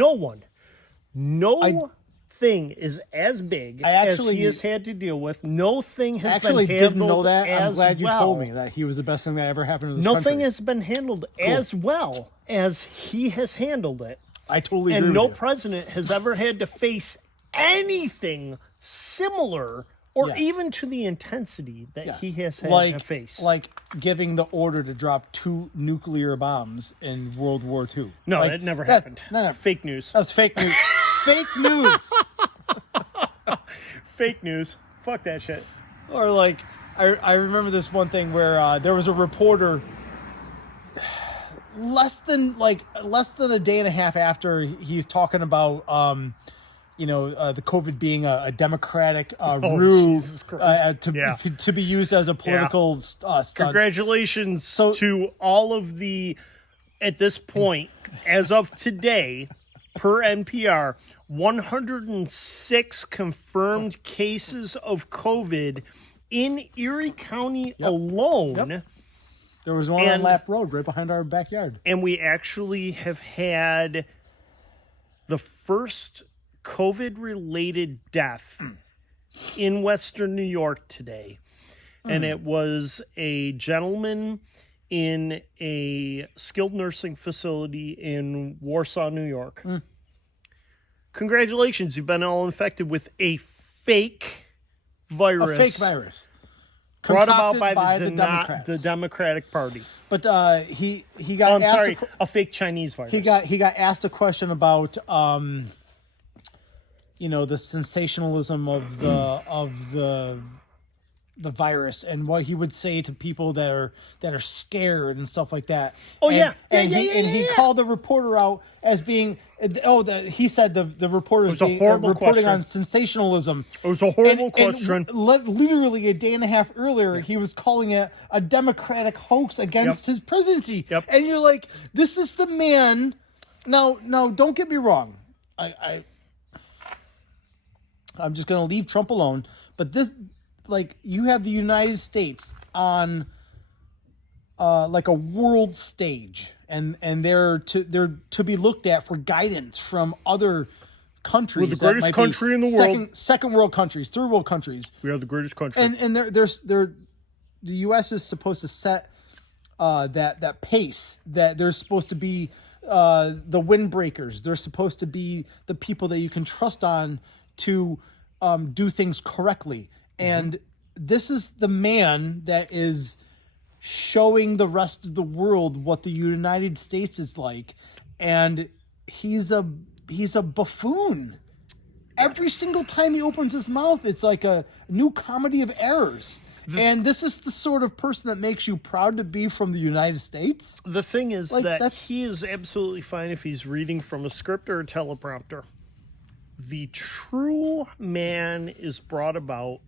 thing is as big as he has had to deal with. No thing has been handled didn't know that. I'm glad you well. told me that he was the best thing that ever happened to this country. country. Nothing has been handled as well as he has handled it. I totally agree with you. And no president president has ever had to face anything similar or even to the intensity that he has had to face. Like giving the order to drop 2 nuclear bombs in World War II. No, that never happened. No. Fake news. That was fake news. Fake news. Fake news. Fuck that shit. Or like, I remember this one thing where there was a reporter less than a day and a half after he's talking about the COVID being a democratic ruse to be used as a political stunt. Congratulations to all of the, at this point, as of today, per NPR, 106 confirmed cases of COVID in Erie County alone. Yep. There was one on Lap Road right behind our backyard. And we actually have had the first COVID-related death in Western New York today. And it was a gentleman in a skilled nursing facility in Warsaw, New York. Congratulations, you've been all infected with a fake virus. A fake virus. Brought about by the Democratic Party. But he got asked a fake Chinese virus. He got asked a question about the sensationalism of the virus and what he would say to people that are scared and stuff like that. He called the reporter out as being he said the reporter was reporting on sensationalism. It was a horrible question. Literally a day and a half earlier, he was calling it a Democratic hoax against his presidency. And you're like, this is the man. Now, don't get me wrong. I'm just going to leave Trump alone. But this, you have the United States on like a world stage, and they're to be looked at for guidance from other countries. We're the greatest country in the world. Second world countries, third world countries. We are the greatest country. And the U.S. is supposed to set that pace. That there's supposed to be the windbreakers. They're supposed to be the people that you can trust on to do things correctly. And this is the man that is showing the rest of the world what the United States is like, and he's a buffoon. Every single time he opens his mouth, it's like a new comedy of errors. And this is the sort of person that makes you proud to be from the United States. The thing is that he is absolutely fine if he's reading from a script or a teleprompter. The true man is brought about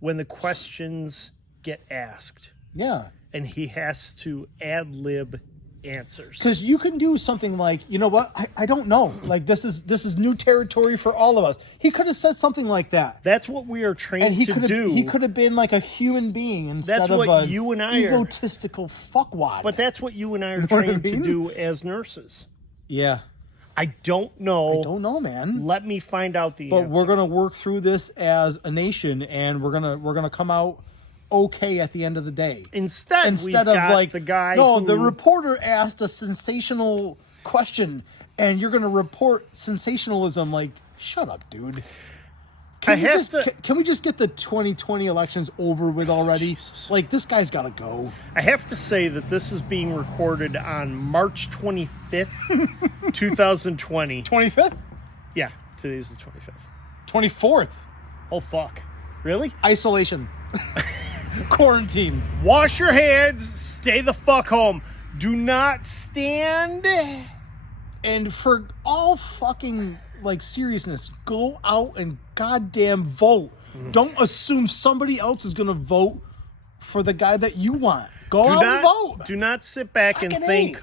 when the questions get asked. Yeah. And he has to ad-lib answers. Because you can do something like, you know what? I don't know. Like, this is new territory for all of us. He could have said something like that. That's what we are trained And to do. He could have been like a human being instead That's of what an you and I egotistical fuckwad. But that's what you and I are what I trained mean? to do as nurses. Yeah. I don't know. I don't know, man. Let me find out the But answer. we're gonna work through this as a nation, and we're gonna come out okay at the end of the day. Instead of we've got like the guy No, who... the reporter asked a sensational question, and you're gonna report sensationalism. Like, shut up, dude. Can we just get the 2020 elections over with already? Jesus. Like, this guy's gotta go. I have to say that this is being recorded on March 25th, 2020. 25th? Yeah, today's the 25th. 24th. Oh, fuck. Really? Isolation. Quarantine. Wash your hands. Stay the fuck home. Do not stand. And for all fucking, like, seriousness, go out and goddamn vote. Don't assume somebody else is going to vote for the guy that you want. Go out and vote. Do not sit back and Fucking think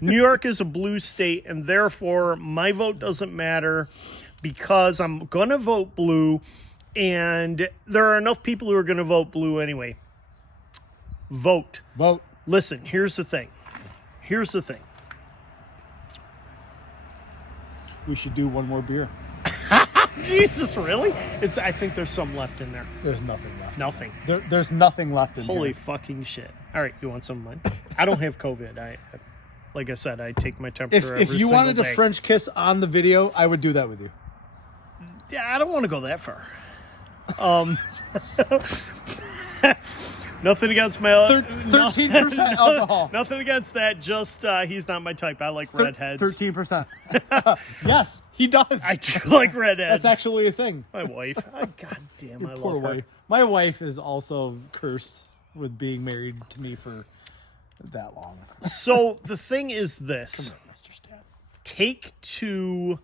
New York is a blue state and therefore my vote doesn't matter because I'm going to vote blue and there are enough people who are going to vote blue anyway. Vote. Vote. Listen, here's the thing. We should do one more beer. Jesus, really? I think there's some left in there. There's nothing left. Nothing. There's nothing left in Holy here. fucking shit. All right, you want some of mine? I don't have COVID. Like I said, I take my temperature every If you single wanted day. a French kiss on the video, I would do that with you. Yeah, I don't want to go that far. Nothing against my 13% alcohol. Nothing against that. Just he's not my type. I like redheads. 13%. Yes, he does. I do like redheads. That's actually a thing. my wife. Oh, God damn, I Poor love her. wife. My wife is also cursed with being married to me for that long. So the thing is this: Mr. Stat. take to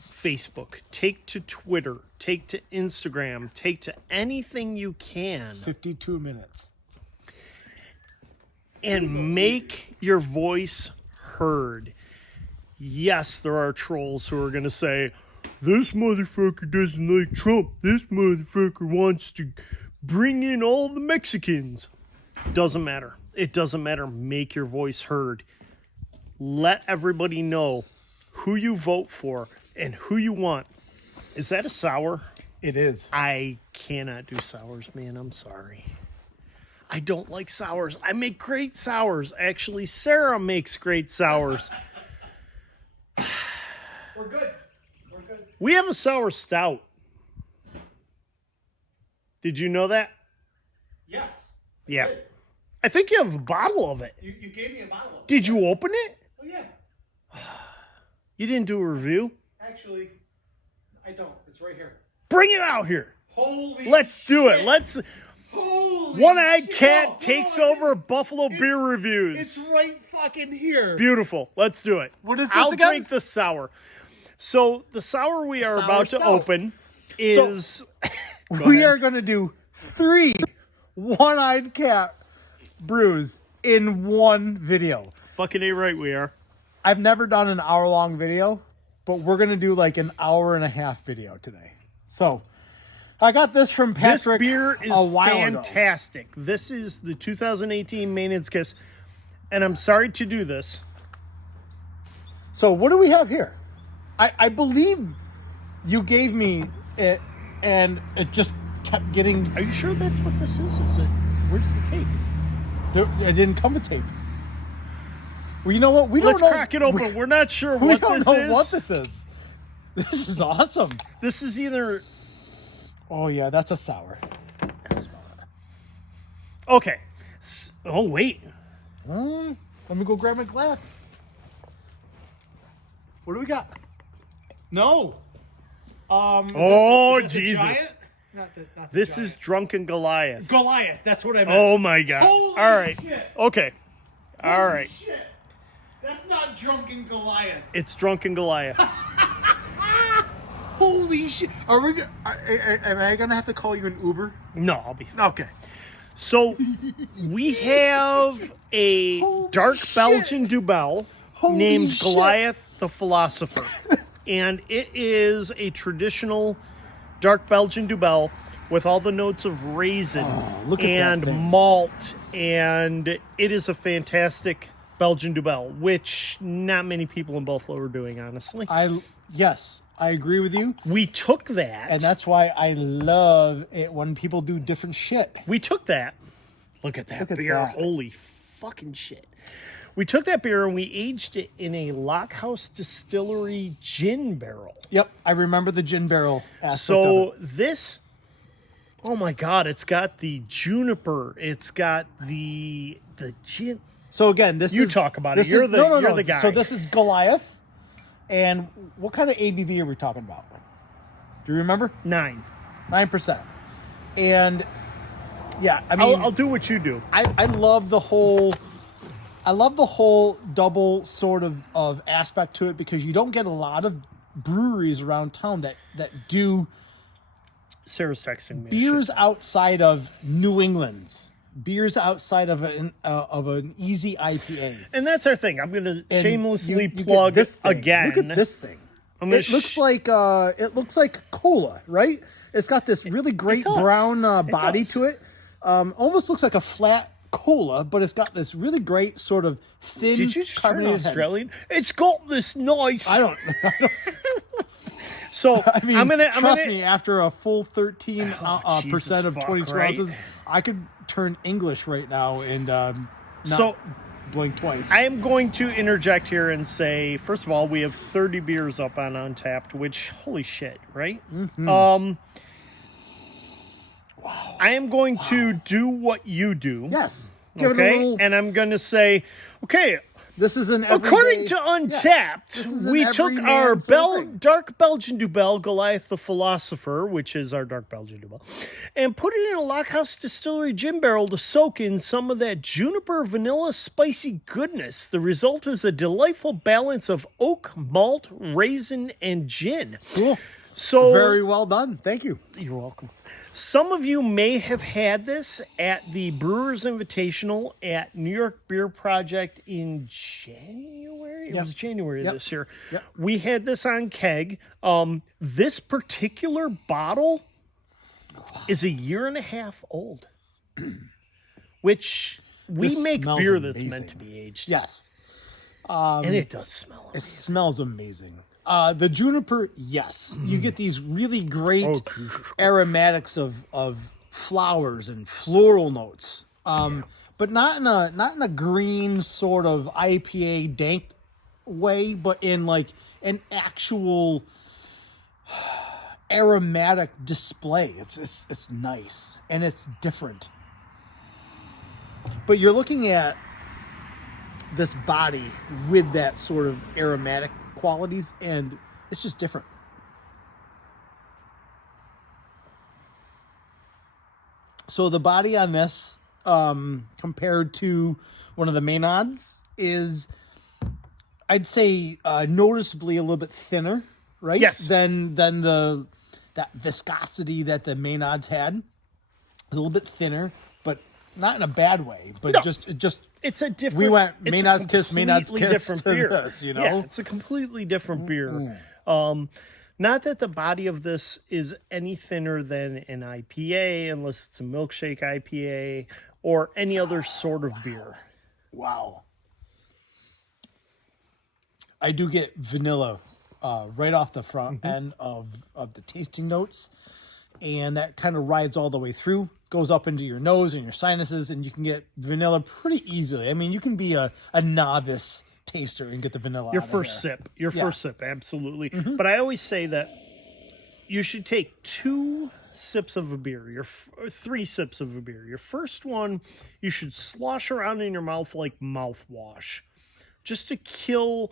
Facebook, take to Twitter, take to Instagram, take to anything you can, 52 minutes. and make your voice heard. Yes, there are trolls who are going to say, this motherfucker doesn't like Trump. This motherfucker wants to bring in all the Mexicans. Doesn't matter. It doesn't matter. Make your voice heard. Let everybody know who you vote for and who you want. Is that a sour? It is. I cannot do sours, man. I'm sorry. I don't like sours. I make great sours. Actually, Sarah makes great sours. We're good. We're good. We have a sour stout. Did you know that? Yes. Yeah. I think you have a bottle of it. You gave me a bottle of it. Did you open it? Oh, yeah. You didn't do a review? Actually, I don't. It's right here. Bring it out here. Holy Let's do it. Let's. Holy One-Eyed shit. Cat Oh, takes no, over Buffalo Beer Reviews. It's right fucking here. Beautiful. Let's do it. What is this I'll again? drink the sour. So the sour we are Sour about stout. to open is... We are going to do 3 One-Eyed Cat brews in one video. Fucking A right we are. I've never done an hour-long video, but we're going to do like an hour and a half video today. So, I got this from Patrick This beer is a while ago. fantastic. This is the 2018 Maenads Kiss. And I'm sorry to do this. So, what do we have here? I believe you gave me it, and it just kept getting... Are you sure that's what this is? Is it? Where's the tape? It didn't come with tape. Well, you know what? We don't Let's know. crack it open. We're not sure We what don't this know is. what this is. This is awesome. This is either... Oh, yeah, that's a sour. Okay. Oh, wait. Let me go grab my glass. What do we got? No. Oh, is it the Jesus. giant? Not the This giant. is Drunken Goliath. Goliath. That's what I meant. Oh, my God. Holy All right. shit. Okay. All Holy right. shit. That's not Drunken Goliath. It's Drunken Goliath. Holy shit. Are we? Am I gonna have to call you an Uber? No, I'll be fine. Okay. So we have a dark Belgian Dubel named shit. Goliath the Philosopher. And it is a traditional dark Belgian Dubel with all the notes of raisin look at that and thing. malt. And it is a fantastic Belgian Dubel, which not many people in Buffalo are doing, honestly. Yes, I agree with you. We took that. And that's why I love it when people do different shit. We took that. Look at that Look at beer. that. Holy fucking shit. We took that beer and we aged it in a Lockhouse Distillery gin barrel. Yep, I remember the gin barrel aspect So of it. this, oh my God, it's got the juniper. It's got the gin. So again, this You is... talk about this it. You're is- the no, no, you're no. the guy. So this is Goliath. And what kind of ABV are we talking about? Do you remember? 9. 9%. And yeah, I mean... I'll do what you do. I love the whole double sort of aspect to it, because you don't get a lot of breweries around town that do Sarah's texting me. beers outside of New England's, beers outside of an easy IPA. And that's our thing. I'm going to And shamelessly you get plug this thing. again. Look at this thing. It looks like cola, right? It's got this really great does. brown body does. to it. Almost looks like a flat cola, but it's got this really great sort of thin. Did you just turn carbonated head. Australian? It's got this nice. I don't. So I mean, I'm gonna me. After a full 13% Jesus of fuck, 22 right? ounces, I could turn English right now and not So blink twice. I am going to interject here and say, first of all, we have 30 beers up on Untapped, which holy shit, right? Mm-hmm. I am going to do what you do. Yes. Give it a Okay, little, and I'm going to say, okay. this is an According everyday- to Untapped, this is an we took everyman our sort of thing. dark Belgian Dubel, Goliath the Philosopher, which is our dark Belgian Dubel, and put it in a Lockhouse Distillery gin barrel to soak in some of that juniper vanilla spicy goodness. The result is a delightful balance of oak, malt, raisin, and gin. Cool. So Very well done. Thank you. you're welcome. Some of you may have had this at the Brewers Invitational at New York Beer Project in January. It was January Yep. this year. Yep. We had this on keg. This particular bottle is a year and a half old, which we This make smells beer that's amazing. meant to be aged. Yes. And it does smell. It smells amazing. The juniper, yes. You get these really great aromatics of flowers and floral notes. But not in a green sort of IPA dank way, but in like an actual aromatic display. It's nice and it's different. But you're looking at this body with that sort of aromatic qualities, and it's just different. So the body on this, compared to one of the Maenads, is, I'd say, noticeably a little bit thinner, right? Yes. Than that viscosity that the Maenads had. A little bit thinner, but not in a bad way. But No. just It's a different. we went it's a Maenads Kiss, Maenads completely Kiss different to beer. this, you know? Yeah, it's a completely different beer. Not that the body of this is any thinner than an IPA, unless it's a milkshake IPA or any other sort of beer. Wow. I do get vanilla right off the front end of the tasting notes, and that kind of rides all the way through, goes up into your nose and your sinuses, and you can get vanilla pretty easily. I mean, you can be a novice taster and get the vanilla Your out of first there. sip. Your first sip, absolutely. But I always say that you should take 2 sips of a beer, 3 sips of a beer. Your first one, you should slosh around in your mouth like mouthwash, just to kill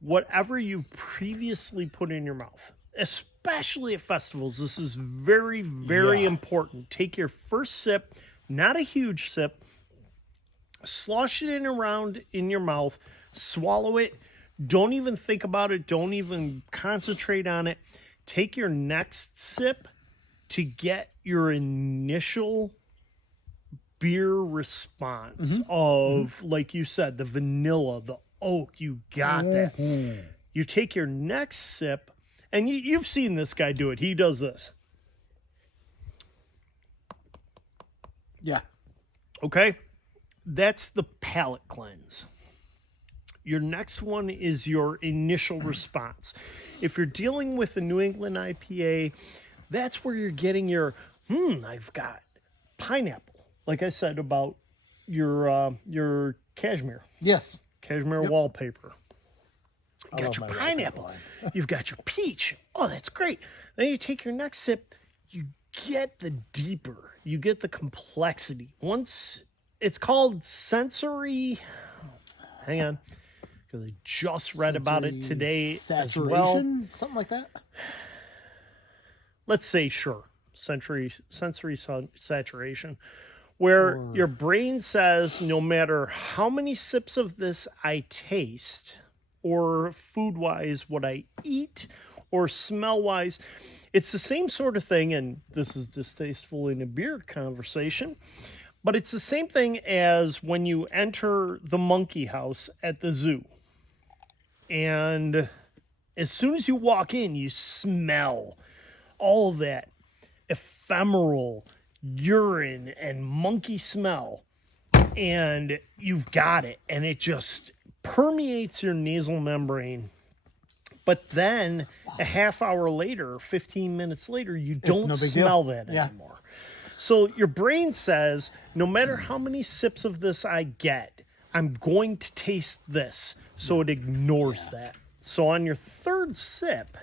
whatever you've previously put in your mouth. Especially at festivals, this is very, very important. Take your first sip, not a huge sip, slosh it in around in your mouth, swallow it. Don't even think about it. Don't even concentrate on it. Take your next sip to get your initial beer response of, like you said, the vanilla, the oak, you got that. You take your next sip, and you've seen this guy do it. He does this. Yeah. Okay? That's the palate cleanse. Your next one is your initial response. If you're dealing with a New England IPA, that's where you're getting your, I've got pineapple. Like I said about your cashmere. Yes. Cashmere wallpaper. You I got love your my pineapple. You've got your peach. Oh, that's great. Then you take your next sip, you get the deeper, you get the complexity. Once it's called sensory, hang on, because I just read about it today as well. Something like that. Let's say sensory saturation, where your brain says no matter how many sips of this I taste, or food-wise what I eat, or smell-wise, it's the same sort of thing, and this is distasteful in a beer conversation, but it's the same thing as when you enter the monkey house at the zoo. And as soon as you walk in, you smell all of that ephemeral urine and monkey smell, and you've got it, and it just permeates your nasal membrane. But then a half hour later, 15 minutes later, you don't smell that anymore. So your brain says, no matter how many sips of this I get, I'm going to taste this. So it ignores that. So on your third sip,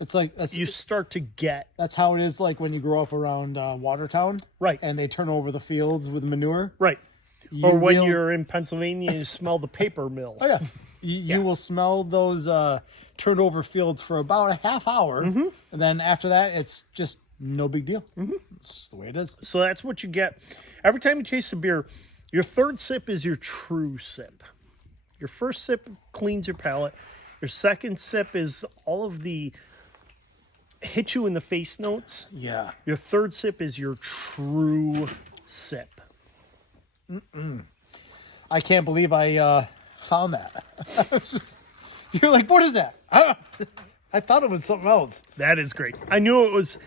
it's like you start to get. That's how it is like when you grow up around Watertown. Right. And they turn over the fields with manure. Right. Or when you're in Pennsylvania, you smell the paper mill. Oh, yeah. You will smell those turned over fields for about a half hour. And then after that, it's just no big deal. It's just the way it is. So that's what you get. Every time you taste a beer, your third sip is your true sip. Your first sip cleans your palate. Your second sip is all of the hit you in the face notes. Yeah. Your third sip is your true sip. I can't believe I found that. You're like, what is that? I thought it was something else. That is great. I knew it was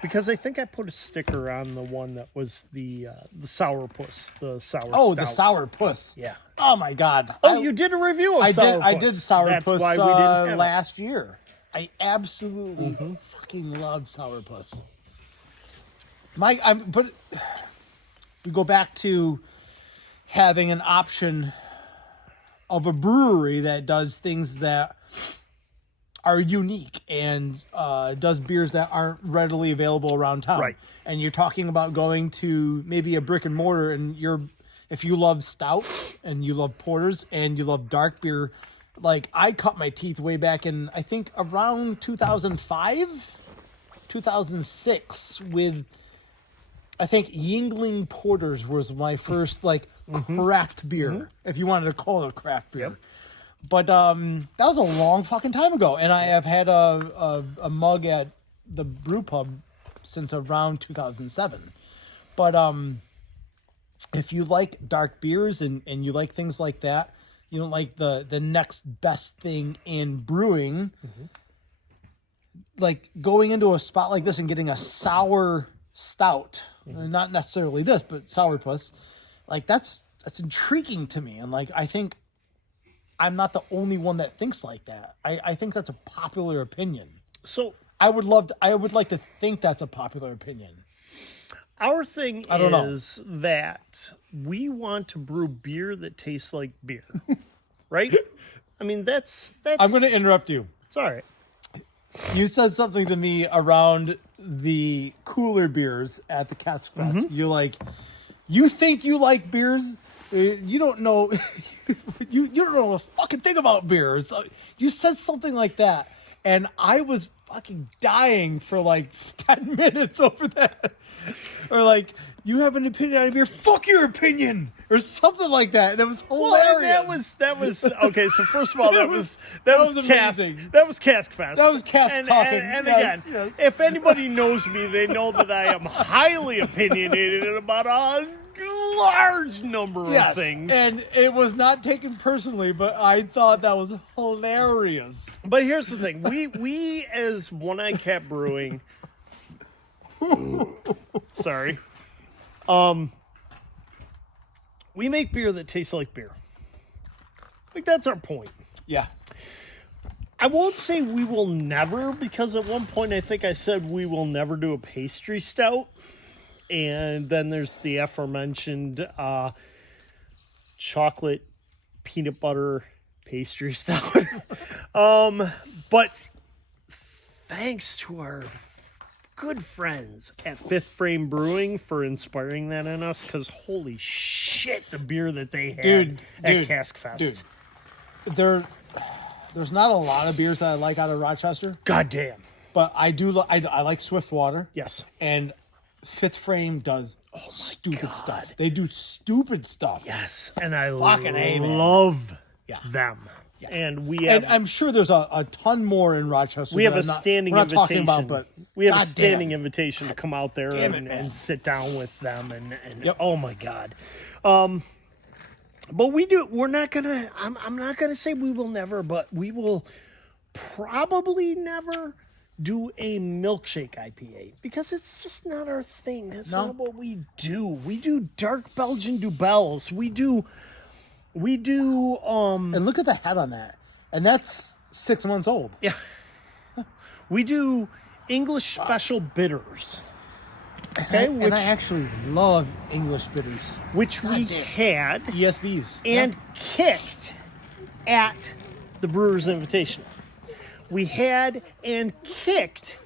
because I think I put a sticker on the one that was the sourpuss, the sour stout. The sourpuss. Yeah. Oh my God. You did a review of sourpuss. I did sourpuss That's why we didn't have it. last year. I absolutely fucking love sourpuss. But we go back to having an option of a brewery that does things that are unique and does beers that aren't readily available around town. Right. And you're talking about going to maybe a brick and mortar, and if you love stouts and you love porters and you love dark beer, like I cut my teeth way back in, I think around 2005, 2006 with, I think Yingling Porters was my first craft beer, if you wanted to call it a craft beer. Yep. But that was a long fucking time ago, and I have had a mug at the brew pub since around 2007. But if you like dark beers and you like things like that, you don't like the next best thing in brewing, like going into a spot like this and getting a sour stout, not necessarily this, but sourpuss, like that's intriguing to me. And like, I think I'm not the only one that thinks like that. I think that's a popular opinion. So I would like to think that's a popular opinion. Our thing is that we want to brew beer that tastes like beer, right? I mean, that's. I'm going to interrupt you. It's all right. You said something to me around the cooler beers at the Cask Fest. You're like, you think you like beers? You don't know. you don't know a fucking thing about beer. So you said something like that, and I was fucking dying for like 10 minutes over that. Or like you have an opinion on a beer. Fuck your opinion, or something like that. And it was hilarious. Well, and that was okay. So first of all, that was Cask. amazing. That was Cask Fest. That was Cask talking. And Yes, again, yes. if anybody knows me, they know that I am highly opinionated about a large number of things. And it was not taken personally, but I thought that was hilarious. But here's the thing: we as One-Eyed Cat Brewing, sorry, we make beer that tastes like beer. Like that's our point. Yeah. I won't say we will never, because at one point I think I said we will never do a pastry stout. And then there's the aforementioned chocolate peanut butter pastry stout. But thanks to our good friends at Fifth Frame Brewing for inspiring that in us, because holy shit, the beer that they had at Cask Fest. Dude, there's not a lot of beers that I like out of Rochester. Goddamn. But I do. I like Swiftwater. Yes. And Fifth Frame does stupid stuff. They do stupid stuff. Yes. And I Fucking A, man. love Yeah. them. Yeah. And we have, And I'm sure there's a ton more in Rochester. we have that a I'm not- standing we're not talking invitation. about, but we have a goddamn. standing invitation to come out there Damn it, and, man. and sit down with them. And Yep. oh my God. But we're not gonna, I'm not gonna say we will never, but we will probably never do a milkshake IPA, because it's just not our thing. That's No. not what we do. We do dark Belgian Dubels. We do And look at the head on that. And that's 6 months old. yeah. We do English special bitters. Okay, And I actually love English bitters. which we had ESBs. and kicked at the Brewers Invitational. We had and kicked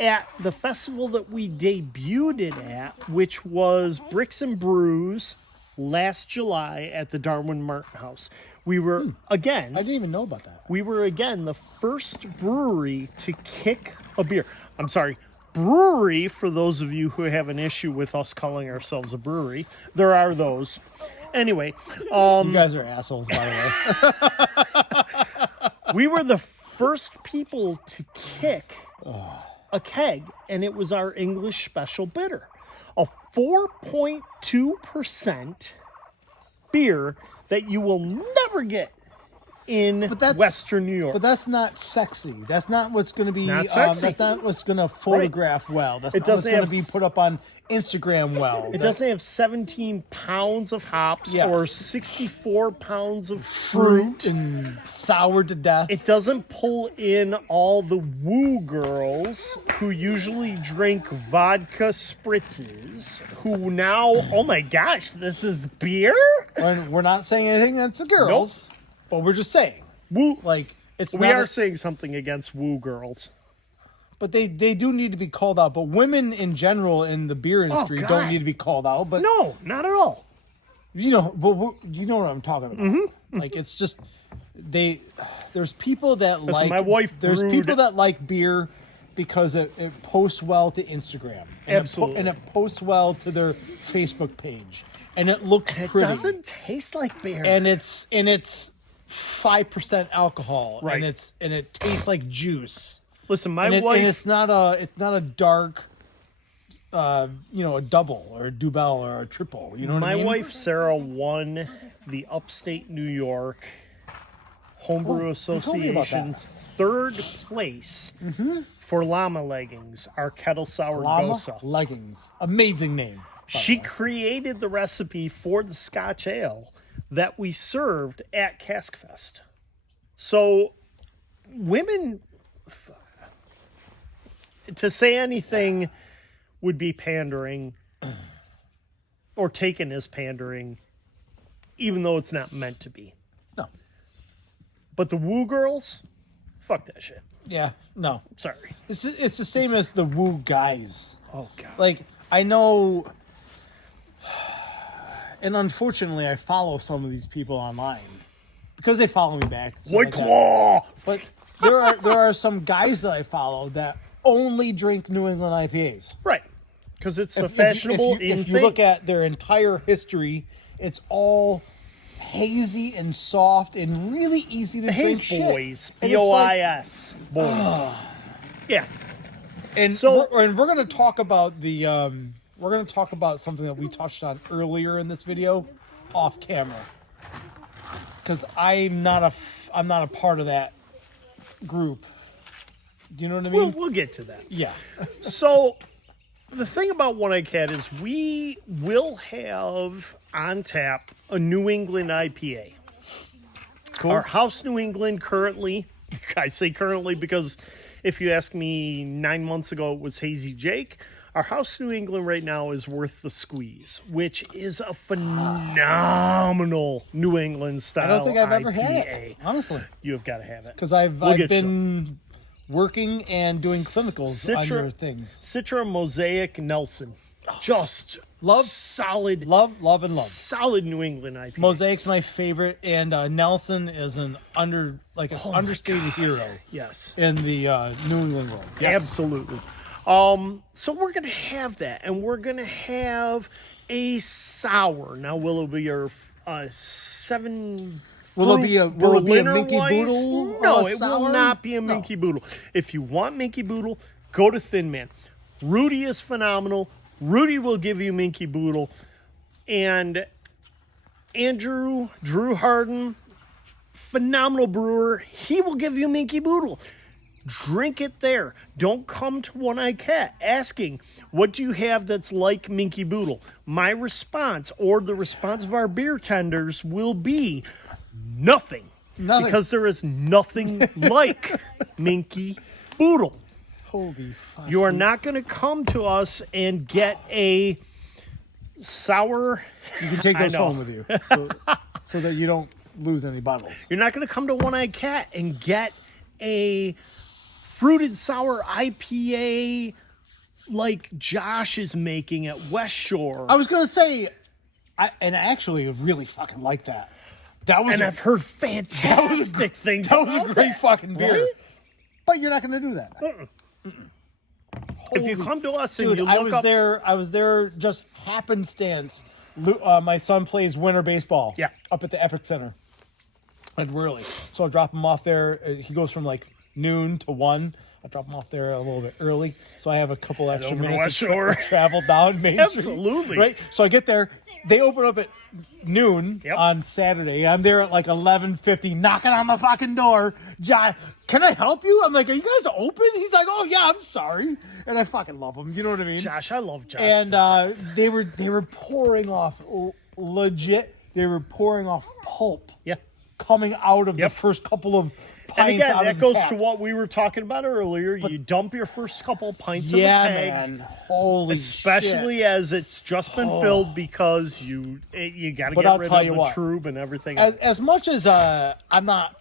at the festival that we debuted it at, which was Bricks and Brews last July at the Darwin Martin House. We were I again didn't even know about that. the first brewery to kick a beer. I'm sorry, brewery, for those of you who have an issue with us calling ourselves a brewery. There are those. Anyway, You guys are assholes, by the way. we were the first people to kick a keg, and it was our English special bitter, a 4.2% beer that you will never get in Western New York. But that's not sexy. That's not what's going to be. not sexy. That's not what's going to photograph well. That's It not what's doesn't going to have be put up on Instagram well. It doesn't have 17 pounds of hops Yes. or 64 pounds of fruit. and soured to death. It doesn't pull in all the woo girls who usually drink vodka spritzes, who now, oh my gosh, this is beer? And we're not saying anything against the girls, but we're just saying, Woo. like, it's We not. are saying something against woo girls. But they do need to be called out. But women in general in the beer industry God. don't need to be called out. But No, not at all. you know what I'm talking about. Mm-hmm. Like, it's just there's people that Listen, like my wife there's brewed- people that like beer because it posts well to Instagram. And Absolutely. and it posts well to their Facebook page. And it looks It pretty. doesn't taste like beer. And it's 5% alcohol. Right. And it tastes like juice. Listen, my And wife... it's not a dark, a double or a double or a triple. You know what My I mean? wife Sarah won the Upstate New York Homebrew told me about that. Association's third place for llama leggings, our kettle sour Llama gosa. leggings, amazing name. She created the recipe for the Scotch ale that we served at Cask Fest. So, women, to say anything would be pandering or taken as pandering, even though it's not meant to be. No, But the woo girls, fuck that shit. yeah, no. Sorry. It's the same as the woo guys. Oh, God. Like, I know, and unfortunately, I follow some of these people online because they follow me back. and stuff White like that. Claw! But there are some guys that I follow that only drink New England IPAs. Right. because it's a fashionable in if you thing. look at their entire history, it's all hazy and soft and really easy to drink Haze shit. boys, And it's BOIS boys. Yeah. And So- we're going to talk about the we're going to talk about something that we touched on earlier in this video off camera, because I'm not a part of that group. Do you know what I mean? We'll get to that. Yeah. So the thing about One Eyed Cat is we will have on tap a New England IPA. Cool. Our House New England currently, I say currently because if you ask me 9 months ago, it was Hazy Jake. Our House New England right now is Worth the Squeeze, which is a phenomenal New England style I don't think I've ever IPA. had it, honestly, You have got to have it. because I've get been working and doing clinicals on your things. Citra Mosaic Nelson. Just Love- solid, Love and love. solid New England IPA. Mosaic's my favorite, and Nelson is an understated hero Yes. in the New England world. Absolutely. So we're gonna have that, and we're gonna have a sour. Now, will it be your 7? Will it be a Berliner Minky Weiss? Boodle? No, it will sour? not be a No. Minky Boodle. If you want Minky Boodle, go to Thin Man. Rudy is phenomenal. Rudy will give you Minky Boodle, and Drew Harden, phenomenal brewer. He will give you Minky Boodle. Drink it there. Don't come to One Eyed Cat asking, what do you have that's like Minky Boodle? My response, or the response of our beer tenders, will be nothing. Nothing. Because there is nothing like Minky Boodle. Holy fuck. You are not going to come to us and get a sour. You can take I those know. home with you, so that you don't lose any bottles. You're not going to come to One Eyed Cat and get a fruited sour IPA like Josh is making at West Shore. I was gonna say, I really fucking like that. That was And I've heard fantastic things. that was a great fucking beer. Right? But you're not gonna do that. If you come to us and Dude, you I look was up, there. I was there just happenstance. My son plays winter baseball. Yeah. Up at the Epic Center. And really, so I drop him off there. He goes from like noon to 1. I drop him off there a little bit early, so I have a couple extra over to minutes West Shore. travel down Main Street. Absolutely. Right. So I get there. They open up at noon Yep. on Saturday. I'm there at like 11:50, knocking on the fucking door. John, can I help you? I'm like, are you guys open? He's like, oh yeah, I'm sorry. And I fucking love him. You know what I mean? Josh, I love Josh. And they were pouring off legit. They were pouring off pulp yeah. coming out of Yep. the first couple of And pints again, out that of the goes tap. to what we were talking about earlier. You dump your first couple pints of Yeah, the keg, man. Holy especially shit. as it's just been filled because you got to But get I'll rid tell of you the what. trube and everything As, else. as much as I'm not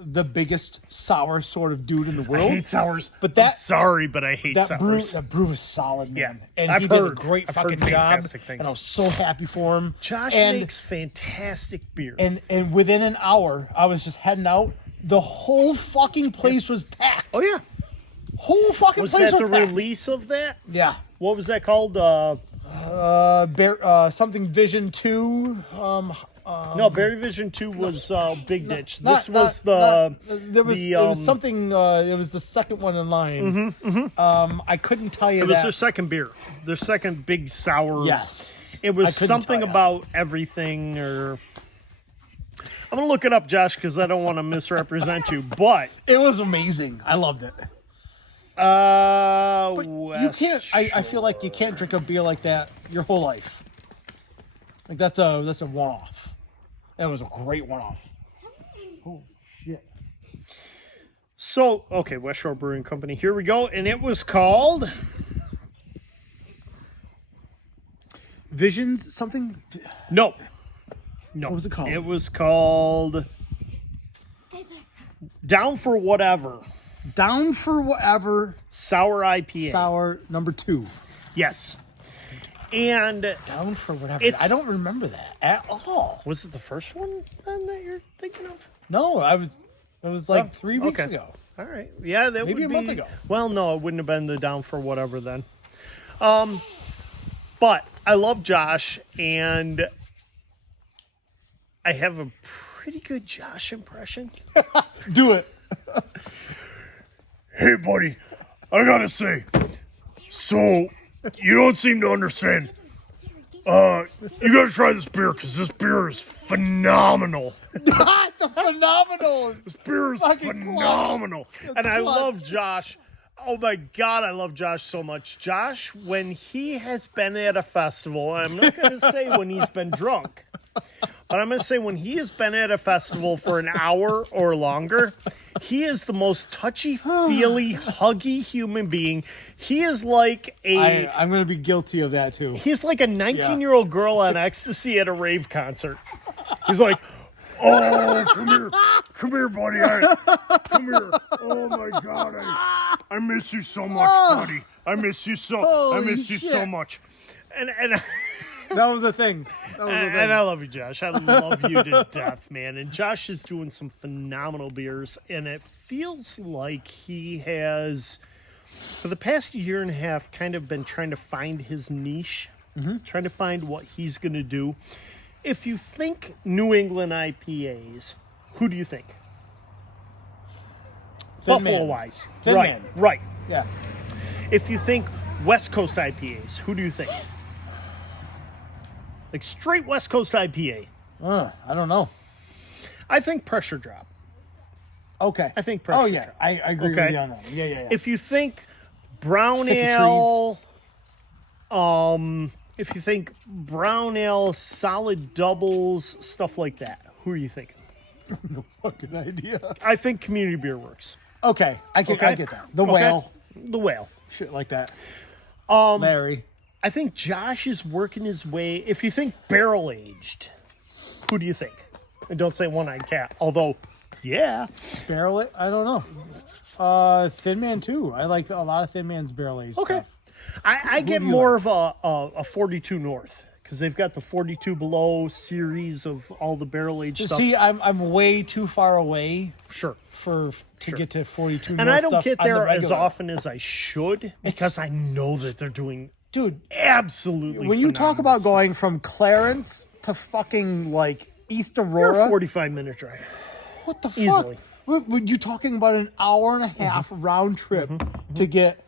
the biggest sour sort of dude in the I world, hate sours, but I'm that sorry, but I hate that brew sours. is solid, man. Yeah, And I've he did a heard- great I've heard fucking job, fantastic things. and I was so happy for him. Josh and, makes fantastic beer. and within an hour, I was just heading out. The whole fucking place was packed. oh yeah, Whole fucking was place that the was packed. release of that? Yeah. What was that called? Something Vision 2. No, Berry Vision 2 was Big Ditch. Not- This was not- the there was the, it was something it was the second one in line. I couldn't tell you It was that. their second beer, their second big sour. Yes. It I was couldn't something tell ya. about everything, or I'm gonna look it up, Josh, because I don't want to misrepresent you. But It was amazing. I loved it. You can't I feel like you can't drink a beer like that your whole life. Like that's a one off. That was a great one off. Oh shit. So okay, West Shore Brewing Company. Here we go, and it was called Visions something? no. What was it called? It was called Down for Whatever Down for Whatever Sour IPA. Sour number 2. Yes, and Down for Whatever. It's- I don't remember that at all. was it the first one then that you're thinking of? No, it was like Oh, 3 weeks okay. ago. All right. Yeah, that Maybe would a month be- ago. Well, no, it wouldn't have been the Down for Whatever then. But I love Josh, and I have a pretty good Josh impression. Do it. Hey, buddy, I gotta say, so you don't seem to understand. You gotta try this beer, because this beer is phenomenal. The phenomenal. This beer is phenomenal. And I love Josh. Oh my God, I love Josh so much. Josh, when he has been at a festival, I'm not going to say when he's been drunk, but I'm going to say when he has been at a festival for an hour or longer, he is the most touchy-feely, huggy human being. He is like I'm going to be guilty of that too. He's like a 19-year-old girl on ecstasy at a rave concert. He's like, oh, come here, buddy. Come here. Oh my God, I miss you so much, buddy. I miss you so much. And that was a thing. And I love you, Josh. I love you to death, man. And Josh is doing some phenomenal beers, and it feels like he has, for the past year and a half, kind of been trying to find his niche, trying to find what he's going to do. If you think New England IPAs, who do you think? Buffalo-wise. Right. Yeah. If you think West Coast IPAs, who do you think? Like straight West Coast IPA. I don't know. I think Pressure Drop. Okay. I think Pressure Drop. I agree with you on that. Yeah. If you think brown Sticky ale, if you think brown ale, solid doubles, stuff like that, who are you thinking? No fucking idea. I think Community Beer Works. Okay. I get that. The Whale. The Whale. Shit like that. Um, Larry. I think Josh is working his way. If you think barrel aged, who do you think? And don't say One-Eyed Cat. Although, yeah. Barrel it? I don't know. Thin Man too. I like a lot of Thin Man's barrel aged stuff. I get more of a 42 North, because they've got the 42 Below series of all the barrel aged stuff. See, I'm way too far away. Sure. To get to 42 and North I don't stuff get on the there as regular. often as I should, because I know that they're doing Dude, absolutely when you talk about going from Clarence to fucking like East Aurora, 45-minute drive. What the fuck? Easily. You're talking about an hour and a half round trip to get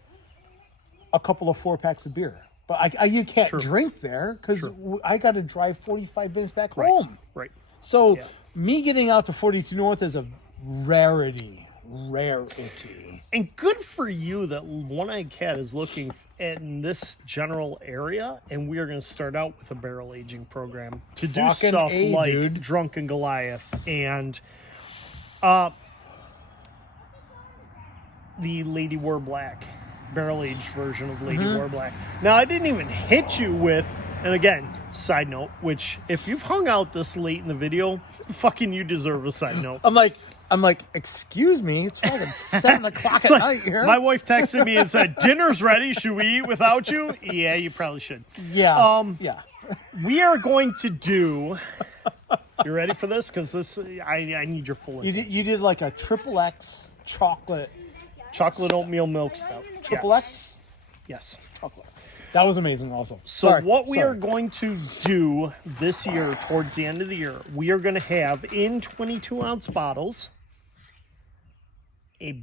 a couple of 4-packs of beer. But you can't drink there because I got to drive 45 minutes back home. Right. So me getting out to 42 North is a rarity. And good for you that One-Eyed Cat is looking in this general area, and we are going to start out with a barrel aging program to do Fucking stuff like dude. Drunken Goliath and the Lady War Black, barrel aged version of Lady War Black. Now, I didn't even hit you with, and again, side note, which if you've hung out this late in the video, fucking you deserve a side note. I'm like, excuse me, it's fucking 7 o'clock at night here. My wife texted me and said, "Dinner's ready. Should we eat without you?" Yeah, you probably should. Yeah. Yeah. We are going to do. You ready for this? Because this, I need your full. You did like a XXX chocolate oatmeal milk stout. XXX? Yes. Chocolate. That was amazing also. So what we are going to do this year, towards the end of the year, we are going to have in 22-ounce bottles a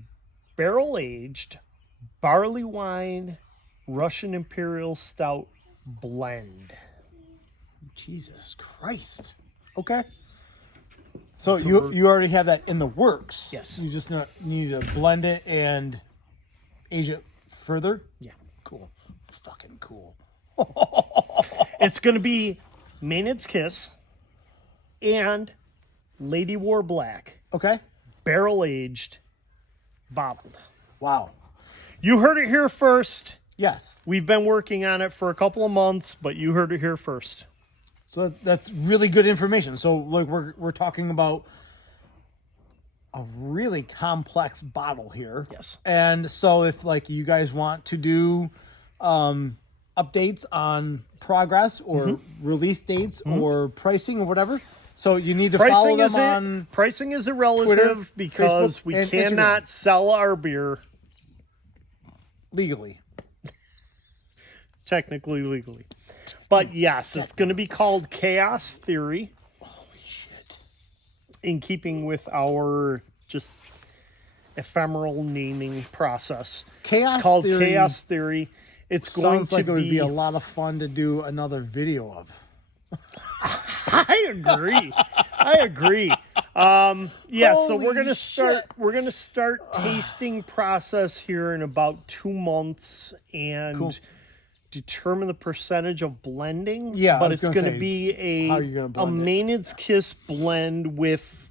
barrel-aged barley wine Russian Imperial Stout blend. Jesus Christ. Okay. So you already have that in the works. Yes. You just need to blend it and age it further. Yeah. Cool. Fucking cool. It's going to be Maenads Kiss and Lady War Black. Okay. Barrel-aged, bottled. Wow. You heard it here first. Yes. We've been working on it for a couple of months, but you heard it here first. So that's really good information. So like we're talking about a really complex bottle here. Yes. And so if like you guys want to do updates on progress or release dates or pricing or whatever, so you need to follow them on pricing is irrelative Twitter, because Facebook, we and cannot Instagram. sell our beer legally. technically, legally. But yes, it's going to be called Chaos Theory. Holy shit. In keeping with our just ephemeral naming process. It's called Chaos Theory. It's going Sounds like to it would be a lot of fun to do another video of. I agree. Yeah, so we're Holy gonna start tasting process here in about 2 months and determine the percentage of blending. Yeah, but it's gonna be a Maenads Kiss blend with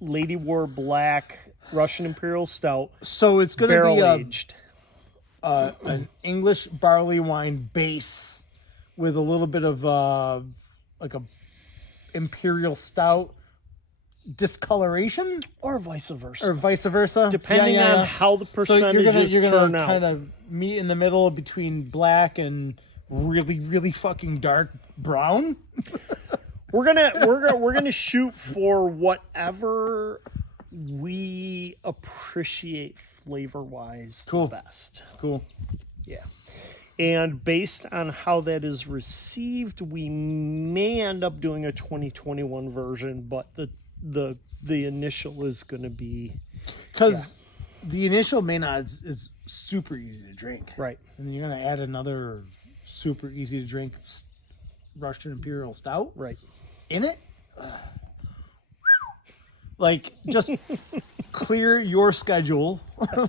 Lady War Black Russian Imperial Stout. So it's gonna be barrel aged. An English barley wine base with a little bit of like a imperial stout discoloration, Or vice versa. depending on how the percentages you're turn gonna out. kind of meet in the middle between black and really, really fucking dark brown. We're gonna shoot for whatever we appreciate flavor wise the best. Cool. Yeah. And based on how that is received, we may end up doing a 2021 version, but the initial is going to be Because the initial Maenads is super easy to drink. right. And then you're going to add another super easy to drink Russian Imperial Stout Right. in it. Like, just clear your schedule.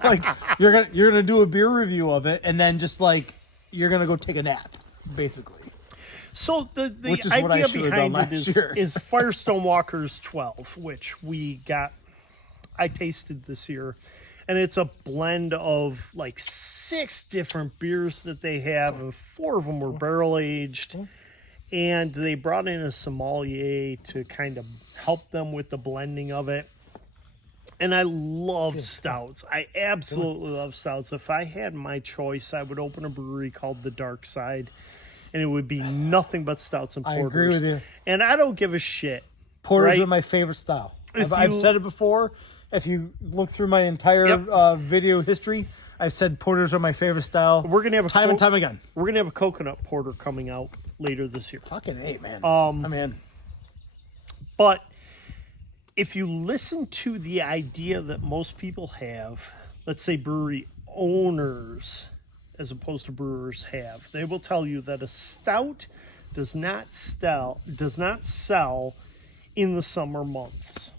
Like, you're gonna do a beer review of it, and then just like you're gonna go take a nap, basically. So the Which is what I idea should have done behind it last year. is Firestone Walker's 12, which I tasted this year. And it's a blend of like 6 different beers that they have, and 4 of them were barrel aged. And they brought in a sommelier to kind of help them with the blending of it. And I love stouts. I absolutely love stouts. If I had my choice, I would open a brewery called The Dark Side, and it would be nothing but stouts and porters. I agree with you. And I don't give a shit. Porters right? are my favorite style. I've said it before. If you look through my entire video history, I said porters are my favorite style. We're gonna have a time and time again. We're gonna have a coconut porter coming out later this year. Fucking A, man. I'm in. But if you listen to the idea that most people have, let's say brewery owners as opposed to brewers have, they will tell you that a stout does not sell in the summer months.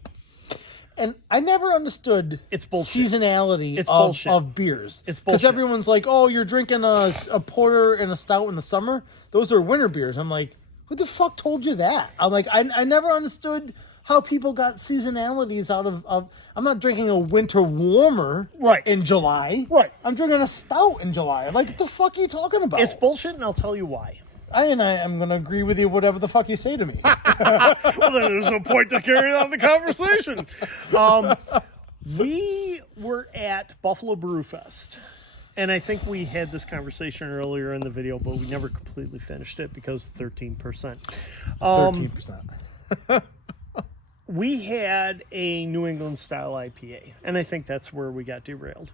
And I never understood It's bullshit. seasonality of beers. It's Because bullshit. everyone's like, oh, you're drinking a porter and a stout in the summer? Those are winter beers. I'm like, who the fuck told you that? I'm like, I never understood how people got seasonalities out of I'm not drinking a winter warmer in July. Right. I'm drinking a stout in July. I'm like, what the fuck are you talking about? It's bullshit, and I'll tell you why. I'm going to agree with you whatever the fuck you say to me. Well, then there's no point to carry on the conversation. We were at Buffalo Brewfest, and I think we had this conversation earlier in the video, but we never completely finished it because 13%. 13%. We had a New England style IPA, and I think that's where we got derailed.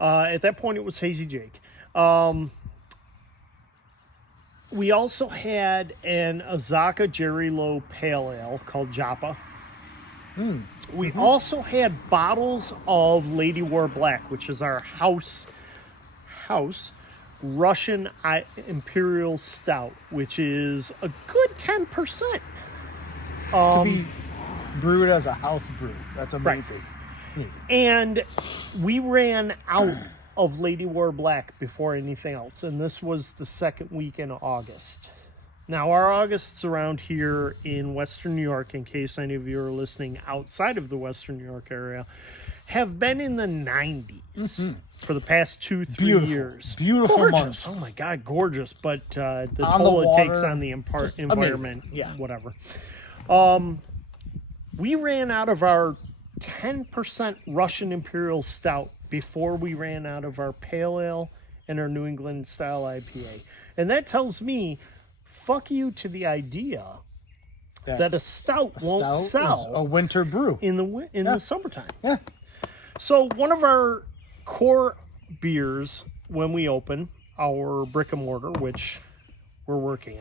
At that point, it was Hazy Jake. We also had an Azaka Jerry Low Pale Ale called Joppa. We also had bottles of Lady War Black, which is our house Russian Imperial Stout, which is a good 10%. To be brewed as a house brew. That's amazing. Amazing. And we ran out of Lady War Black before anything else, and this was the second week in August. Now, our Augusts around here in Western New York, in case any of you are listening outside of the Western New York area, have been in the 90s for the past 2-3 years. Beautiful gorgeous. months. Oh my God, gorgeous. But the On toll the it takes water, on the environment, Yeah. whatever. We ran out of our 10% Russian Imperial Stout before we ran out of our Pale Ale and our New England style IPA. And that tells me, fuck you to the idea that a stout won't sell a winter brew in the summertime. Yeah. So one of our core beers when we open, our brick and mortar, which we're working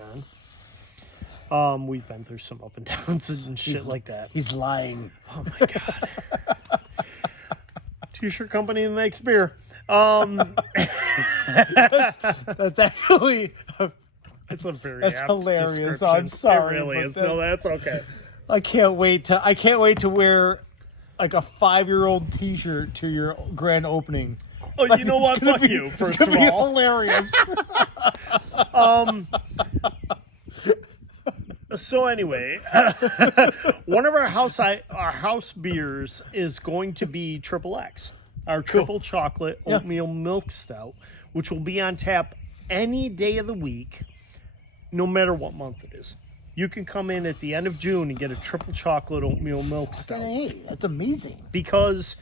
on. We've been through some up and downs and shit like that. He's lying. Oh my god. T-shirt company that makes beer. That's actually it's a very that's apt hilarious. description. I'm sorry. It really but is. No, that's okay. I can't wait to wear like a 5-year-old T-shirt to your grand opening. Oh, you know what? Fuck you. First of all, hilarious. So anyway, one of our house beers is going to be Triple X, our triple chocolate oatmeal milk stout, which will be on tap any day of the week, no matter what month it is. You can come in at the end of June and get a triple chocolate oatmeal milk stout. Hey, that's amazing. Because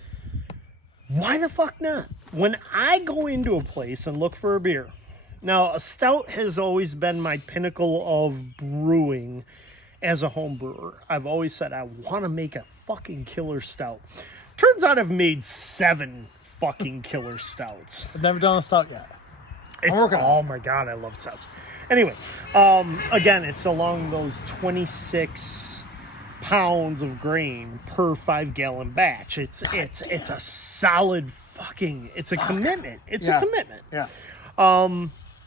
why the fuck not? When I go into a place and look for a beer, now a stout has always been my pinnacle of brewing as a home brewer. I've always said I want to make a fucking killer stout. Turns out I've made 7 fucking killer stouts. I've never done a stout yet. Oh my god, I love stouts. Anyway, again, it's along those 26 pounds of grain per 5-gallon batch. It's a solid fucking. It's a commitment. It's a commitment. Yeah.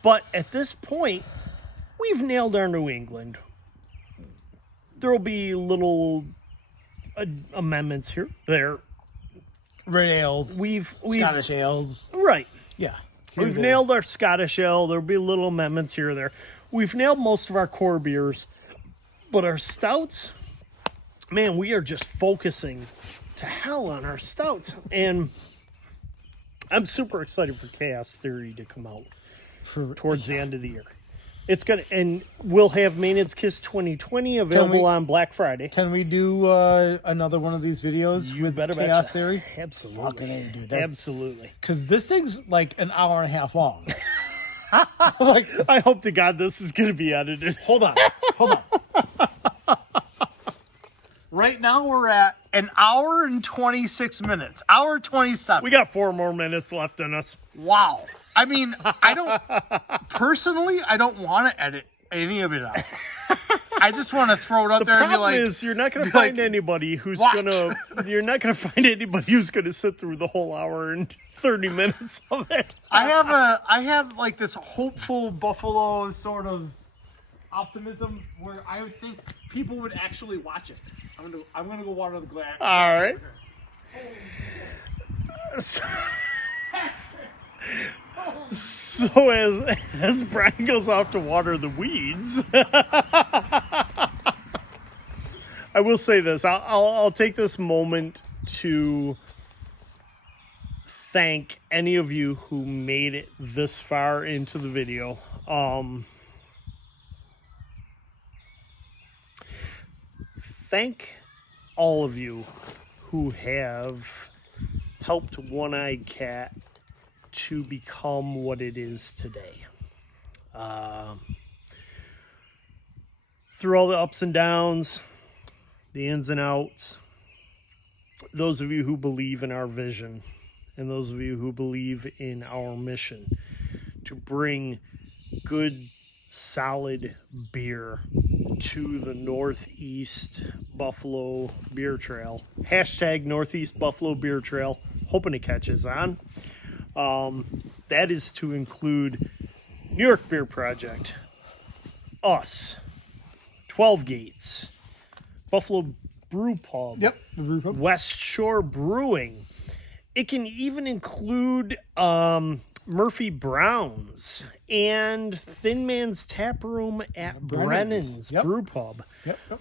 But at this point, we've nailed our New England. There will be little amendments here, there. Red ales. We've Scottish ales. Right. Yeah. We've nailed our Scottish ale. There'll be little amendments here or there. We've nailed most of our core beers, but our stouts, man, we are just focusing to hell on our stouts. And I'm super excited for Chaos Theory to come out towards the end of the year. It's gonna, and we'll have Maenads Kiss 2020 available on Black Friday. Can we do another one of these videos with Chaos Theory? Absolutely. Fucking dude, absolutely. Because this thing's like an hour and a half long. Like, I hope to God this is going to be edited. Hold on. Right now we're at an hour and 26 minutes. Hour 27. We got 4 more minutes left in us. Wow. I mean, I don't want to edit any of it out. I just want to throw it up there and be like, the problem is you're not going to find anybody who's going to, you're not going to find anybody who's going to sit through the whole hour and 30 minutes of it. I have like this hopeful Buffalo sort of optimism where I would think people would actually watch it. I'm gonna go water the glass. All right. So as Brian goes off to water the weeds, I will say this. I'll take this moment to thank any of you who made it this far into the video. Thank all of you who have helped One-Eyed Cat to become what it is today. Through all the ups and downs, the ins and outs, those of you who believe in our vision, and those of you who believe in our mission to bring good, solid beer to the Northeast Buffalo Beer Trail. Hashtag Northeast Buffalo Beer Trail. Hoping it catches on. That is to include New York Beer Project, us, 12 Gates, Buffalo Brew Pub, Yep, the Brew Pub. West Shore Brewing. It can even include Murphy Brown's and Thin Man's Tap Room at Brennan's Brew Pub.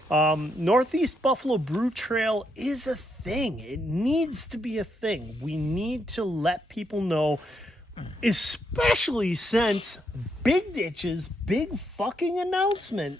Northeast Buffalo Brew Trail is a thing. It needs to be a thing. We need to let people know, especially since Big Ditch's big fucking announcement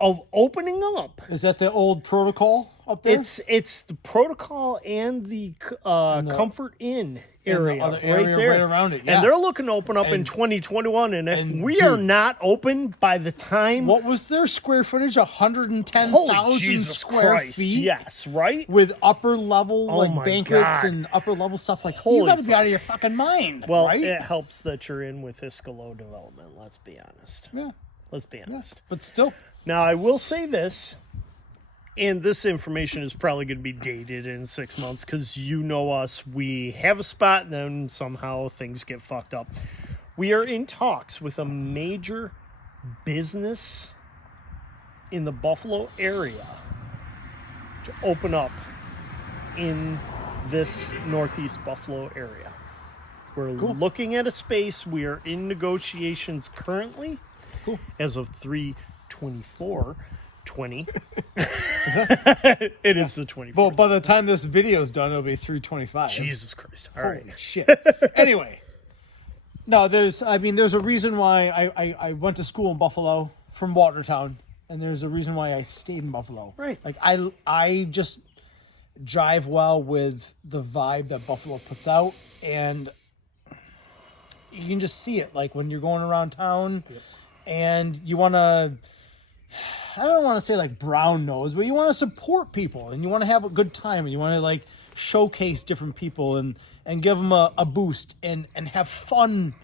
of opening up. Is that the old Protocol up there? It's the Protocol and the Comfort Inn area, other right area there, right around it. Yeah. And they're looking to open up in 2021. And if we are not open by the time, what was their square footage? holy 110,000 Jesus square Christ, feet. yes, right? With upper level my banquets God. and upper level stuff. Like, Holy you got to be out of your fucking mind. Well, right? it helps that you're in with Iskalo development. Let's be honest. Yeah. Let's be honest. But still. Now, I will say this, and this information is probably going to be dated in 6 months because you know us. We have a spot, and then somehow things get fucked up. We are in talks with a major business in the Buffalo area to open up in this Northeast Buffalo area. We're looking at a space. We are in negotiations currently. Cool. As of 3/24/20. It is the 24th. Well, by the time this video is done, it'll be 325. Jesus Christ. All Holy right. shit. Anyway. No, there's a reason why I went to school in Buffalo from Watertown, and there's a reason why I stayed in Buffalo. Right. Like, I just jive well with the vibe that Buffalo puts out, and you can just see it, like, when you're going around town, and you want to, I don't want to say like brown nose, but you want to support people, and you want to have a good time, and you want to like showcase different people and give them a boost and have fun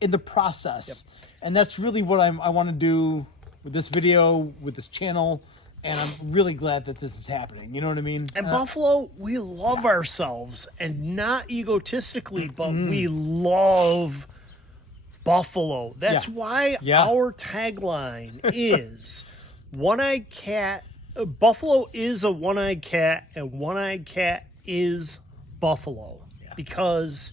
in the process. And that's really what I want to do with this video, with this channel, and I'm really glad that this is happening. You know what I mean? And Buffalo, we love ourselves, and not egotistically, but we love Buffalo. That's why our tagline is One-Eyed Cat. Buffalo is a one-eyed cat, and one-eyed cat is Buffalo. Because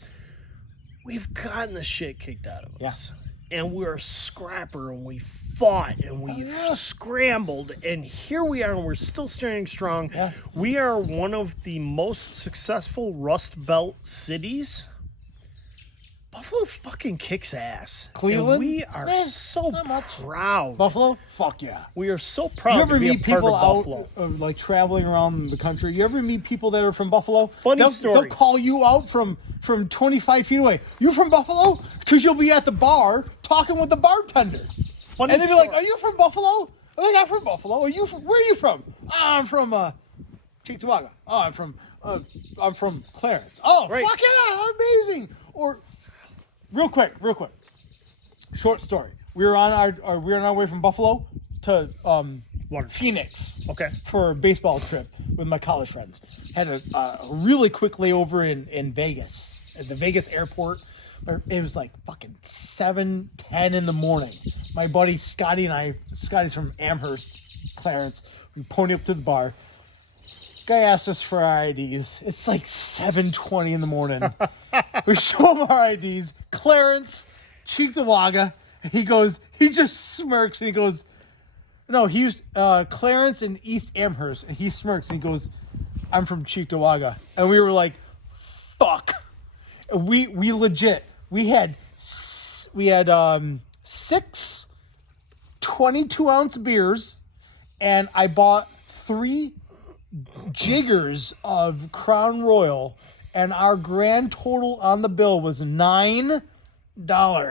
we've gotten the shit kicked out of us. And we're a scrapper, and we fought, and we scrambled, and here we are, and we're still standing strong. We are one of the most successful Rust Belt cities. Buffalo fucking kicks ass. Cleveland? And we are so proud. Buffalo? Fuck yeah. We are so proud You ever to be meet a part people of Buffalo. out, like traveling around the country? You ever meet people that are from Buffalo? Funny They'll story. call you out from 25 feet away. You from Buffalo? Because you'll be at the bar talking with the bartender. Funny And they'll be story. like, "Are you from Buffalo?" I'm like, "I'm from Buffalo." Where are you from? "Oh, I'm from Cheektowaga. Oh, I'm from Clarence. Oh, Right. fuck yeah, amazing. Or real quick. Short story. We were on our way from Buffalo to Phoenix. Okay. For a baseball trip with my college friends. Had a really quick layover in Vegas, at the Vegas airport. It was like fucking 7:10 in the morning. My buddy Scotty and I, Scotty's from Amherst, Clarence. We pony up to the bar. Guy asked us for our IDs. It's like 7:20 in the morning. We show him our IDs. Clarence, Cheektowaga. He just smirks and he goes, no, he's Clarence in East Amherst, and he smirks and he goes, "I'm from Cheektowaga." And we were like, fuck. And we legit, we had 6 22-ounce beers, and I bought 3 jiggers of Crown Royal, and our grand total on the bill was $9.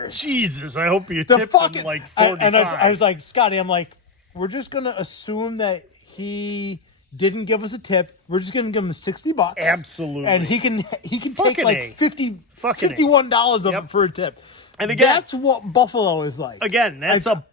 Jesus, I hope you The tipped fucking him like 45. and I was like, Scotty, I'm like, we're just gonna assume that he didn't give us a tip. We're just gonna give him $60. Absolutely. And he can take Fucking like A. $51 of it for a tip. And again, that's what Buffalo is like. Again, that's a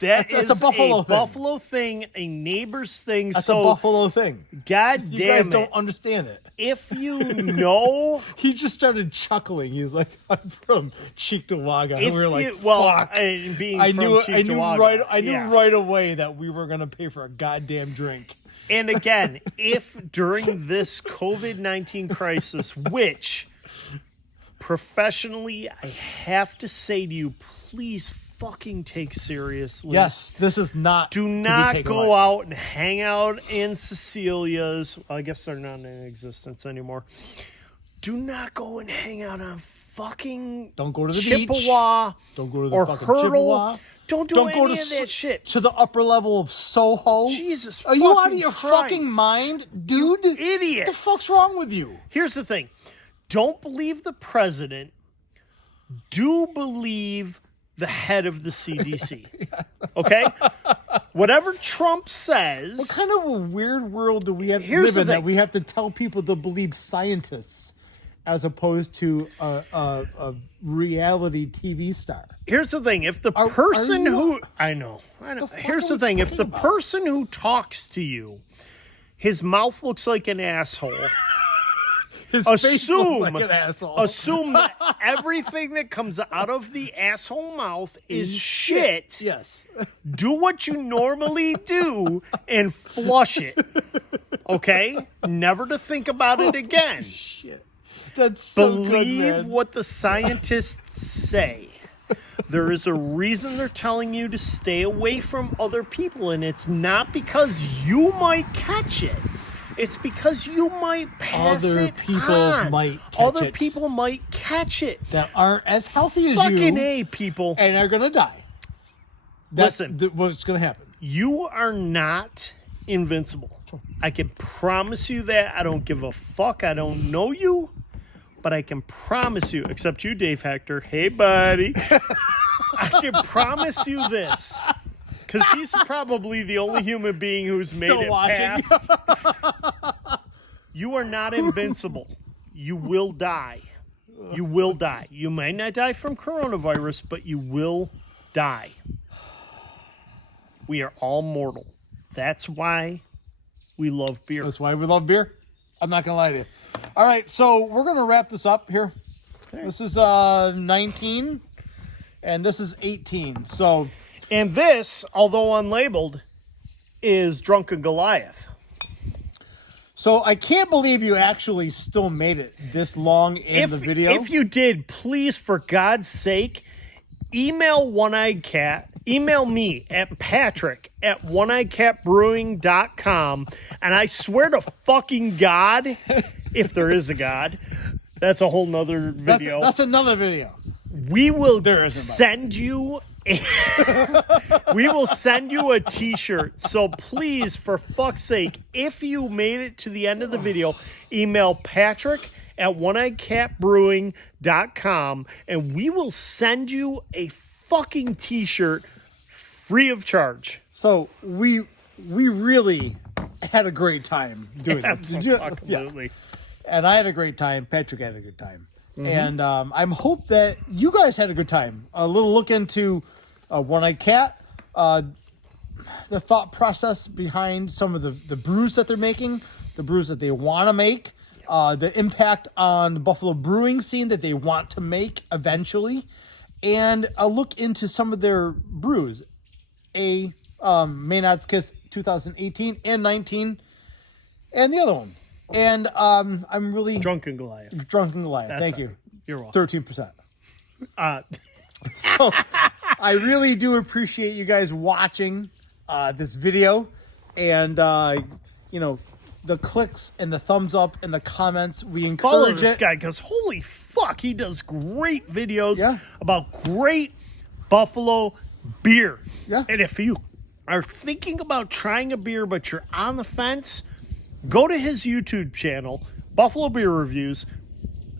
Buffalo thing, a neighbor's thing. That's so a Buffalo thing. God You damn guys it. don't understand it. If you know, He just started chuckling. He's like, "I'm from Cheektowaga." And if we were like, you, well, "Fuck." being I from knew Cheektowaga, right away that we were gonna pay for a goddamn drink. And again, if during this COVID-19 crisis, which professionally I have to say to you, please fucking take seriously. Yes, this is not. Do to be not taken go lightly. out and hang out in Cecilia's. Well, I guess they're not in existence anymore. Do not go and hang out on fucking Don't go to the Chippewa. beach. Don't go to the or fucking Hurdle. Chippewa. Don't do Don't any go to of that shit. to the upper level of Soho. Jesus Are you out of fucking your Christ. fucking mind, dude? Idiots. What the fuck's wrong with you? Here's the thing. don't believe the president. Do believe the head of the CDC. Okay? Whatever Trump says. What kind of a weird world do we have to Here's live in the that thing. we have to tell people to believe scientists as opposed to a reality TV star? Here's the thing. If the Are person you- who... I know. fuck Here's are the we thing. If talking the about? person who talks to you, his mouth looks like an asshole... His face Assume, looks like an asshole. assume that everything that comes out of the asshole mouth is shit. Yes. Do what you normally do and flush it. Okay? Never to think about it again. Shit. That's so Believe good, man. what the scientists say. There is a reason they're telling you to stay away from other people, and it's not because you might catch it. It's because you might pass Other it people on. might catch Other it. people might catch it. That aren't as healthy as Fucking you A, people. and are going to die. That's Listen. what's going to happen. You are not invincible. I can promise you that. I don't give a fuck. I don't know you. But I can promise you, except you, Dave Hector. Hey, buddy. I can promise you this. Because he's probably the only human being who's made Still it watching. past. You are not invincible. You will die. You will die. You might not die from coronavirus, but you will die. We are all mortal. That's why we love beer. That's why we love beer. I'm not going to lie to you. All right, so we're going to wrap this up here. This is 19, and this is 18. So, And this, although unlabeled, is Drunken Goliath. so I can't believe you actually still made it this long in the video. If you did, please, for God's sake, email One-Eyed Cat. Email me at patrick@oneeyedcatbrewing.com. And I swear to fucking God, if there is a God, that's a whole nother video. That's another video. We will isn't, buddy. send you we will send you a t-shirt. So please, for fuck's sake, if you made it to the end of the video, email patrick@oneeyedcatbrewing.com and we will send you a fucking t-shirt free of charge. So we really had a great time doing this. Did you? Yeah. Absolutely. And I had a great time. Patrick had a good time. And I'm hope that you guys had a good time. A little look into One-Eyed Cat, the thought process behind some of the brews that they're making, the brews that they want to make, the impact on the Buffalo brewing scene that they want to make eventually, and a look into some of their brews. Maenads Kiss 2018 and 19, and the other one. And I'm really Drunken Goliath. Drunken Goliath. That's Thank all you. right. You're welcome. 13%. Uh, So I really do appreciate you guys watching this video, and the clicks and the thumbs up and the comments. We follow encourage this it. guy because holy fuck, he does great videos Yeah. about great Buffalo beer. Yeah. And if you are thinking about trying a beer but you're on the fence, go to his YouTube channel, Buffalo Beer Reviews,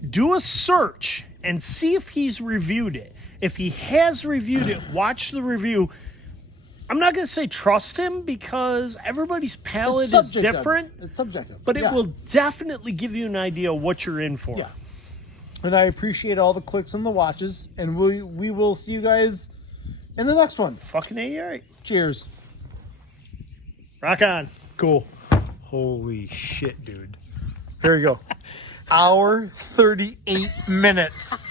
do a search and see if he's reviewed it. If he has reviewed it, watch the review. I'm not going to say trust him because everybody's palate is subjective. different, It's subjective, but it Yeah. will definitely give you an idea of what you're in for. Yeah. And I appreciate all the clicks and the watches, and we will see you guys in the next one. Fucking A, Cheers. rock on. Cool. Holy shit, dude. Here we go. Hour 38 minutes.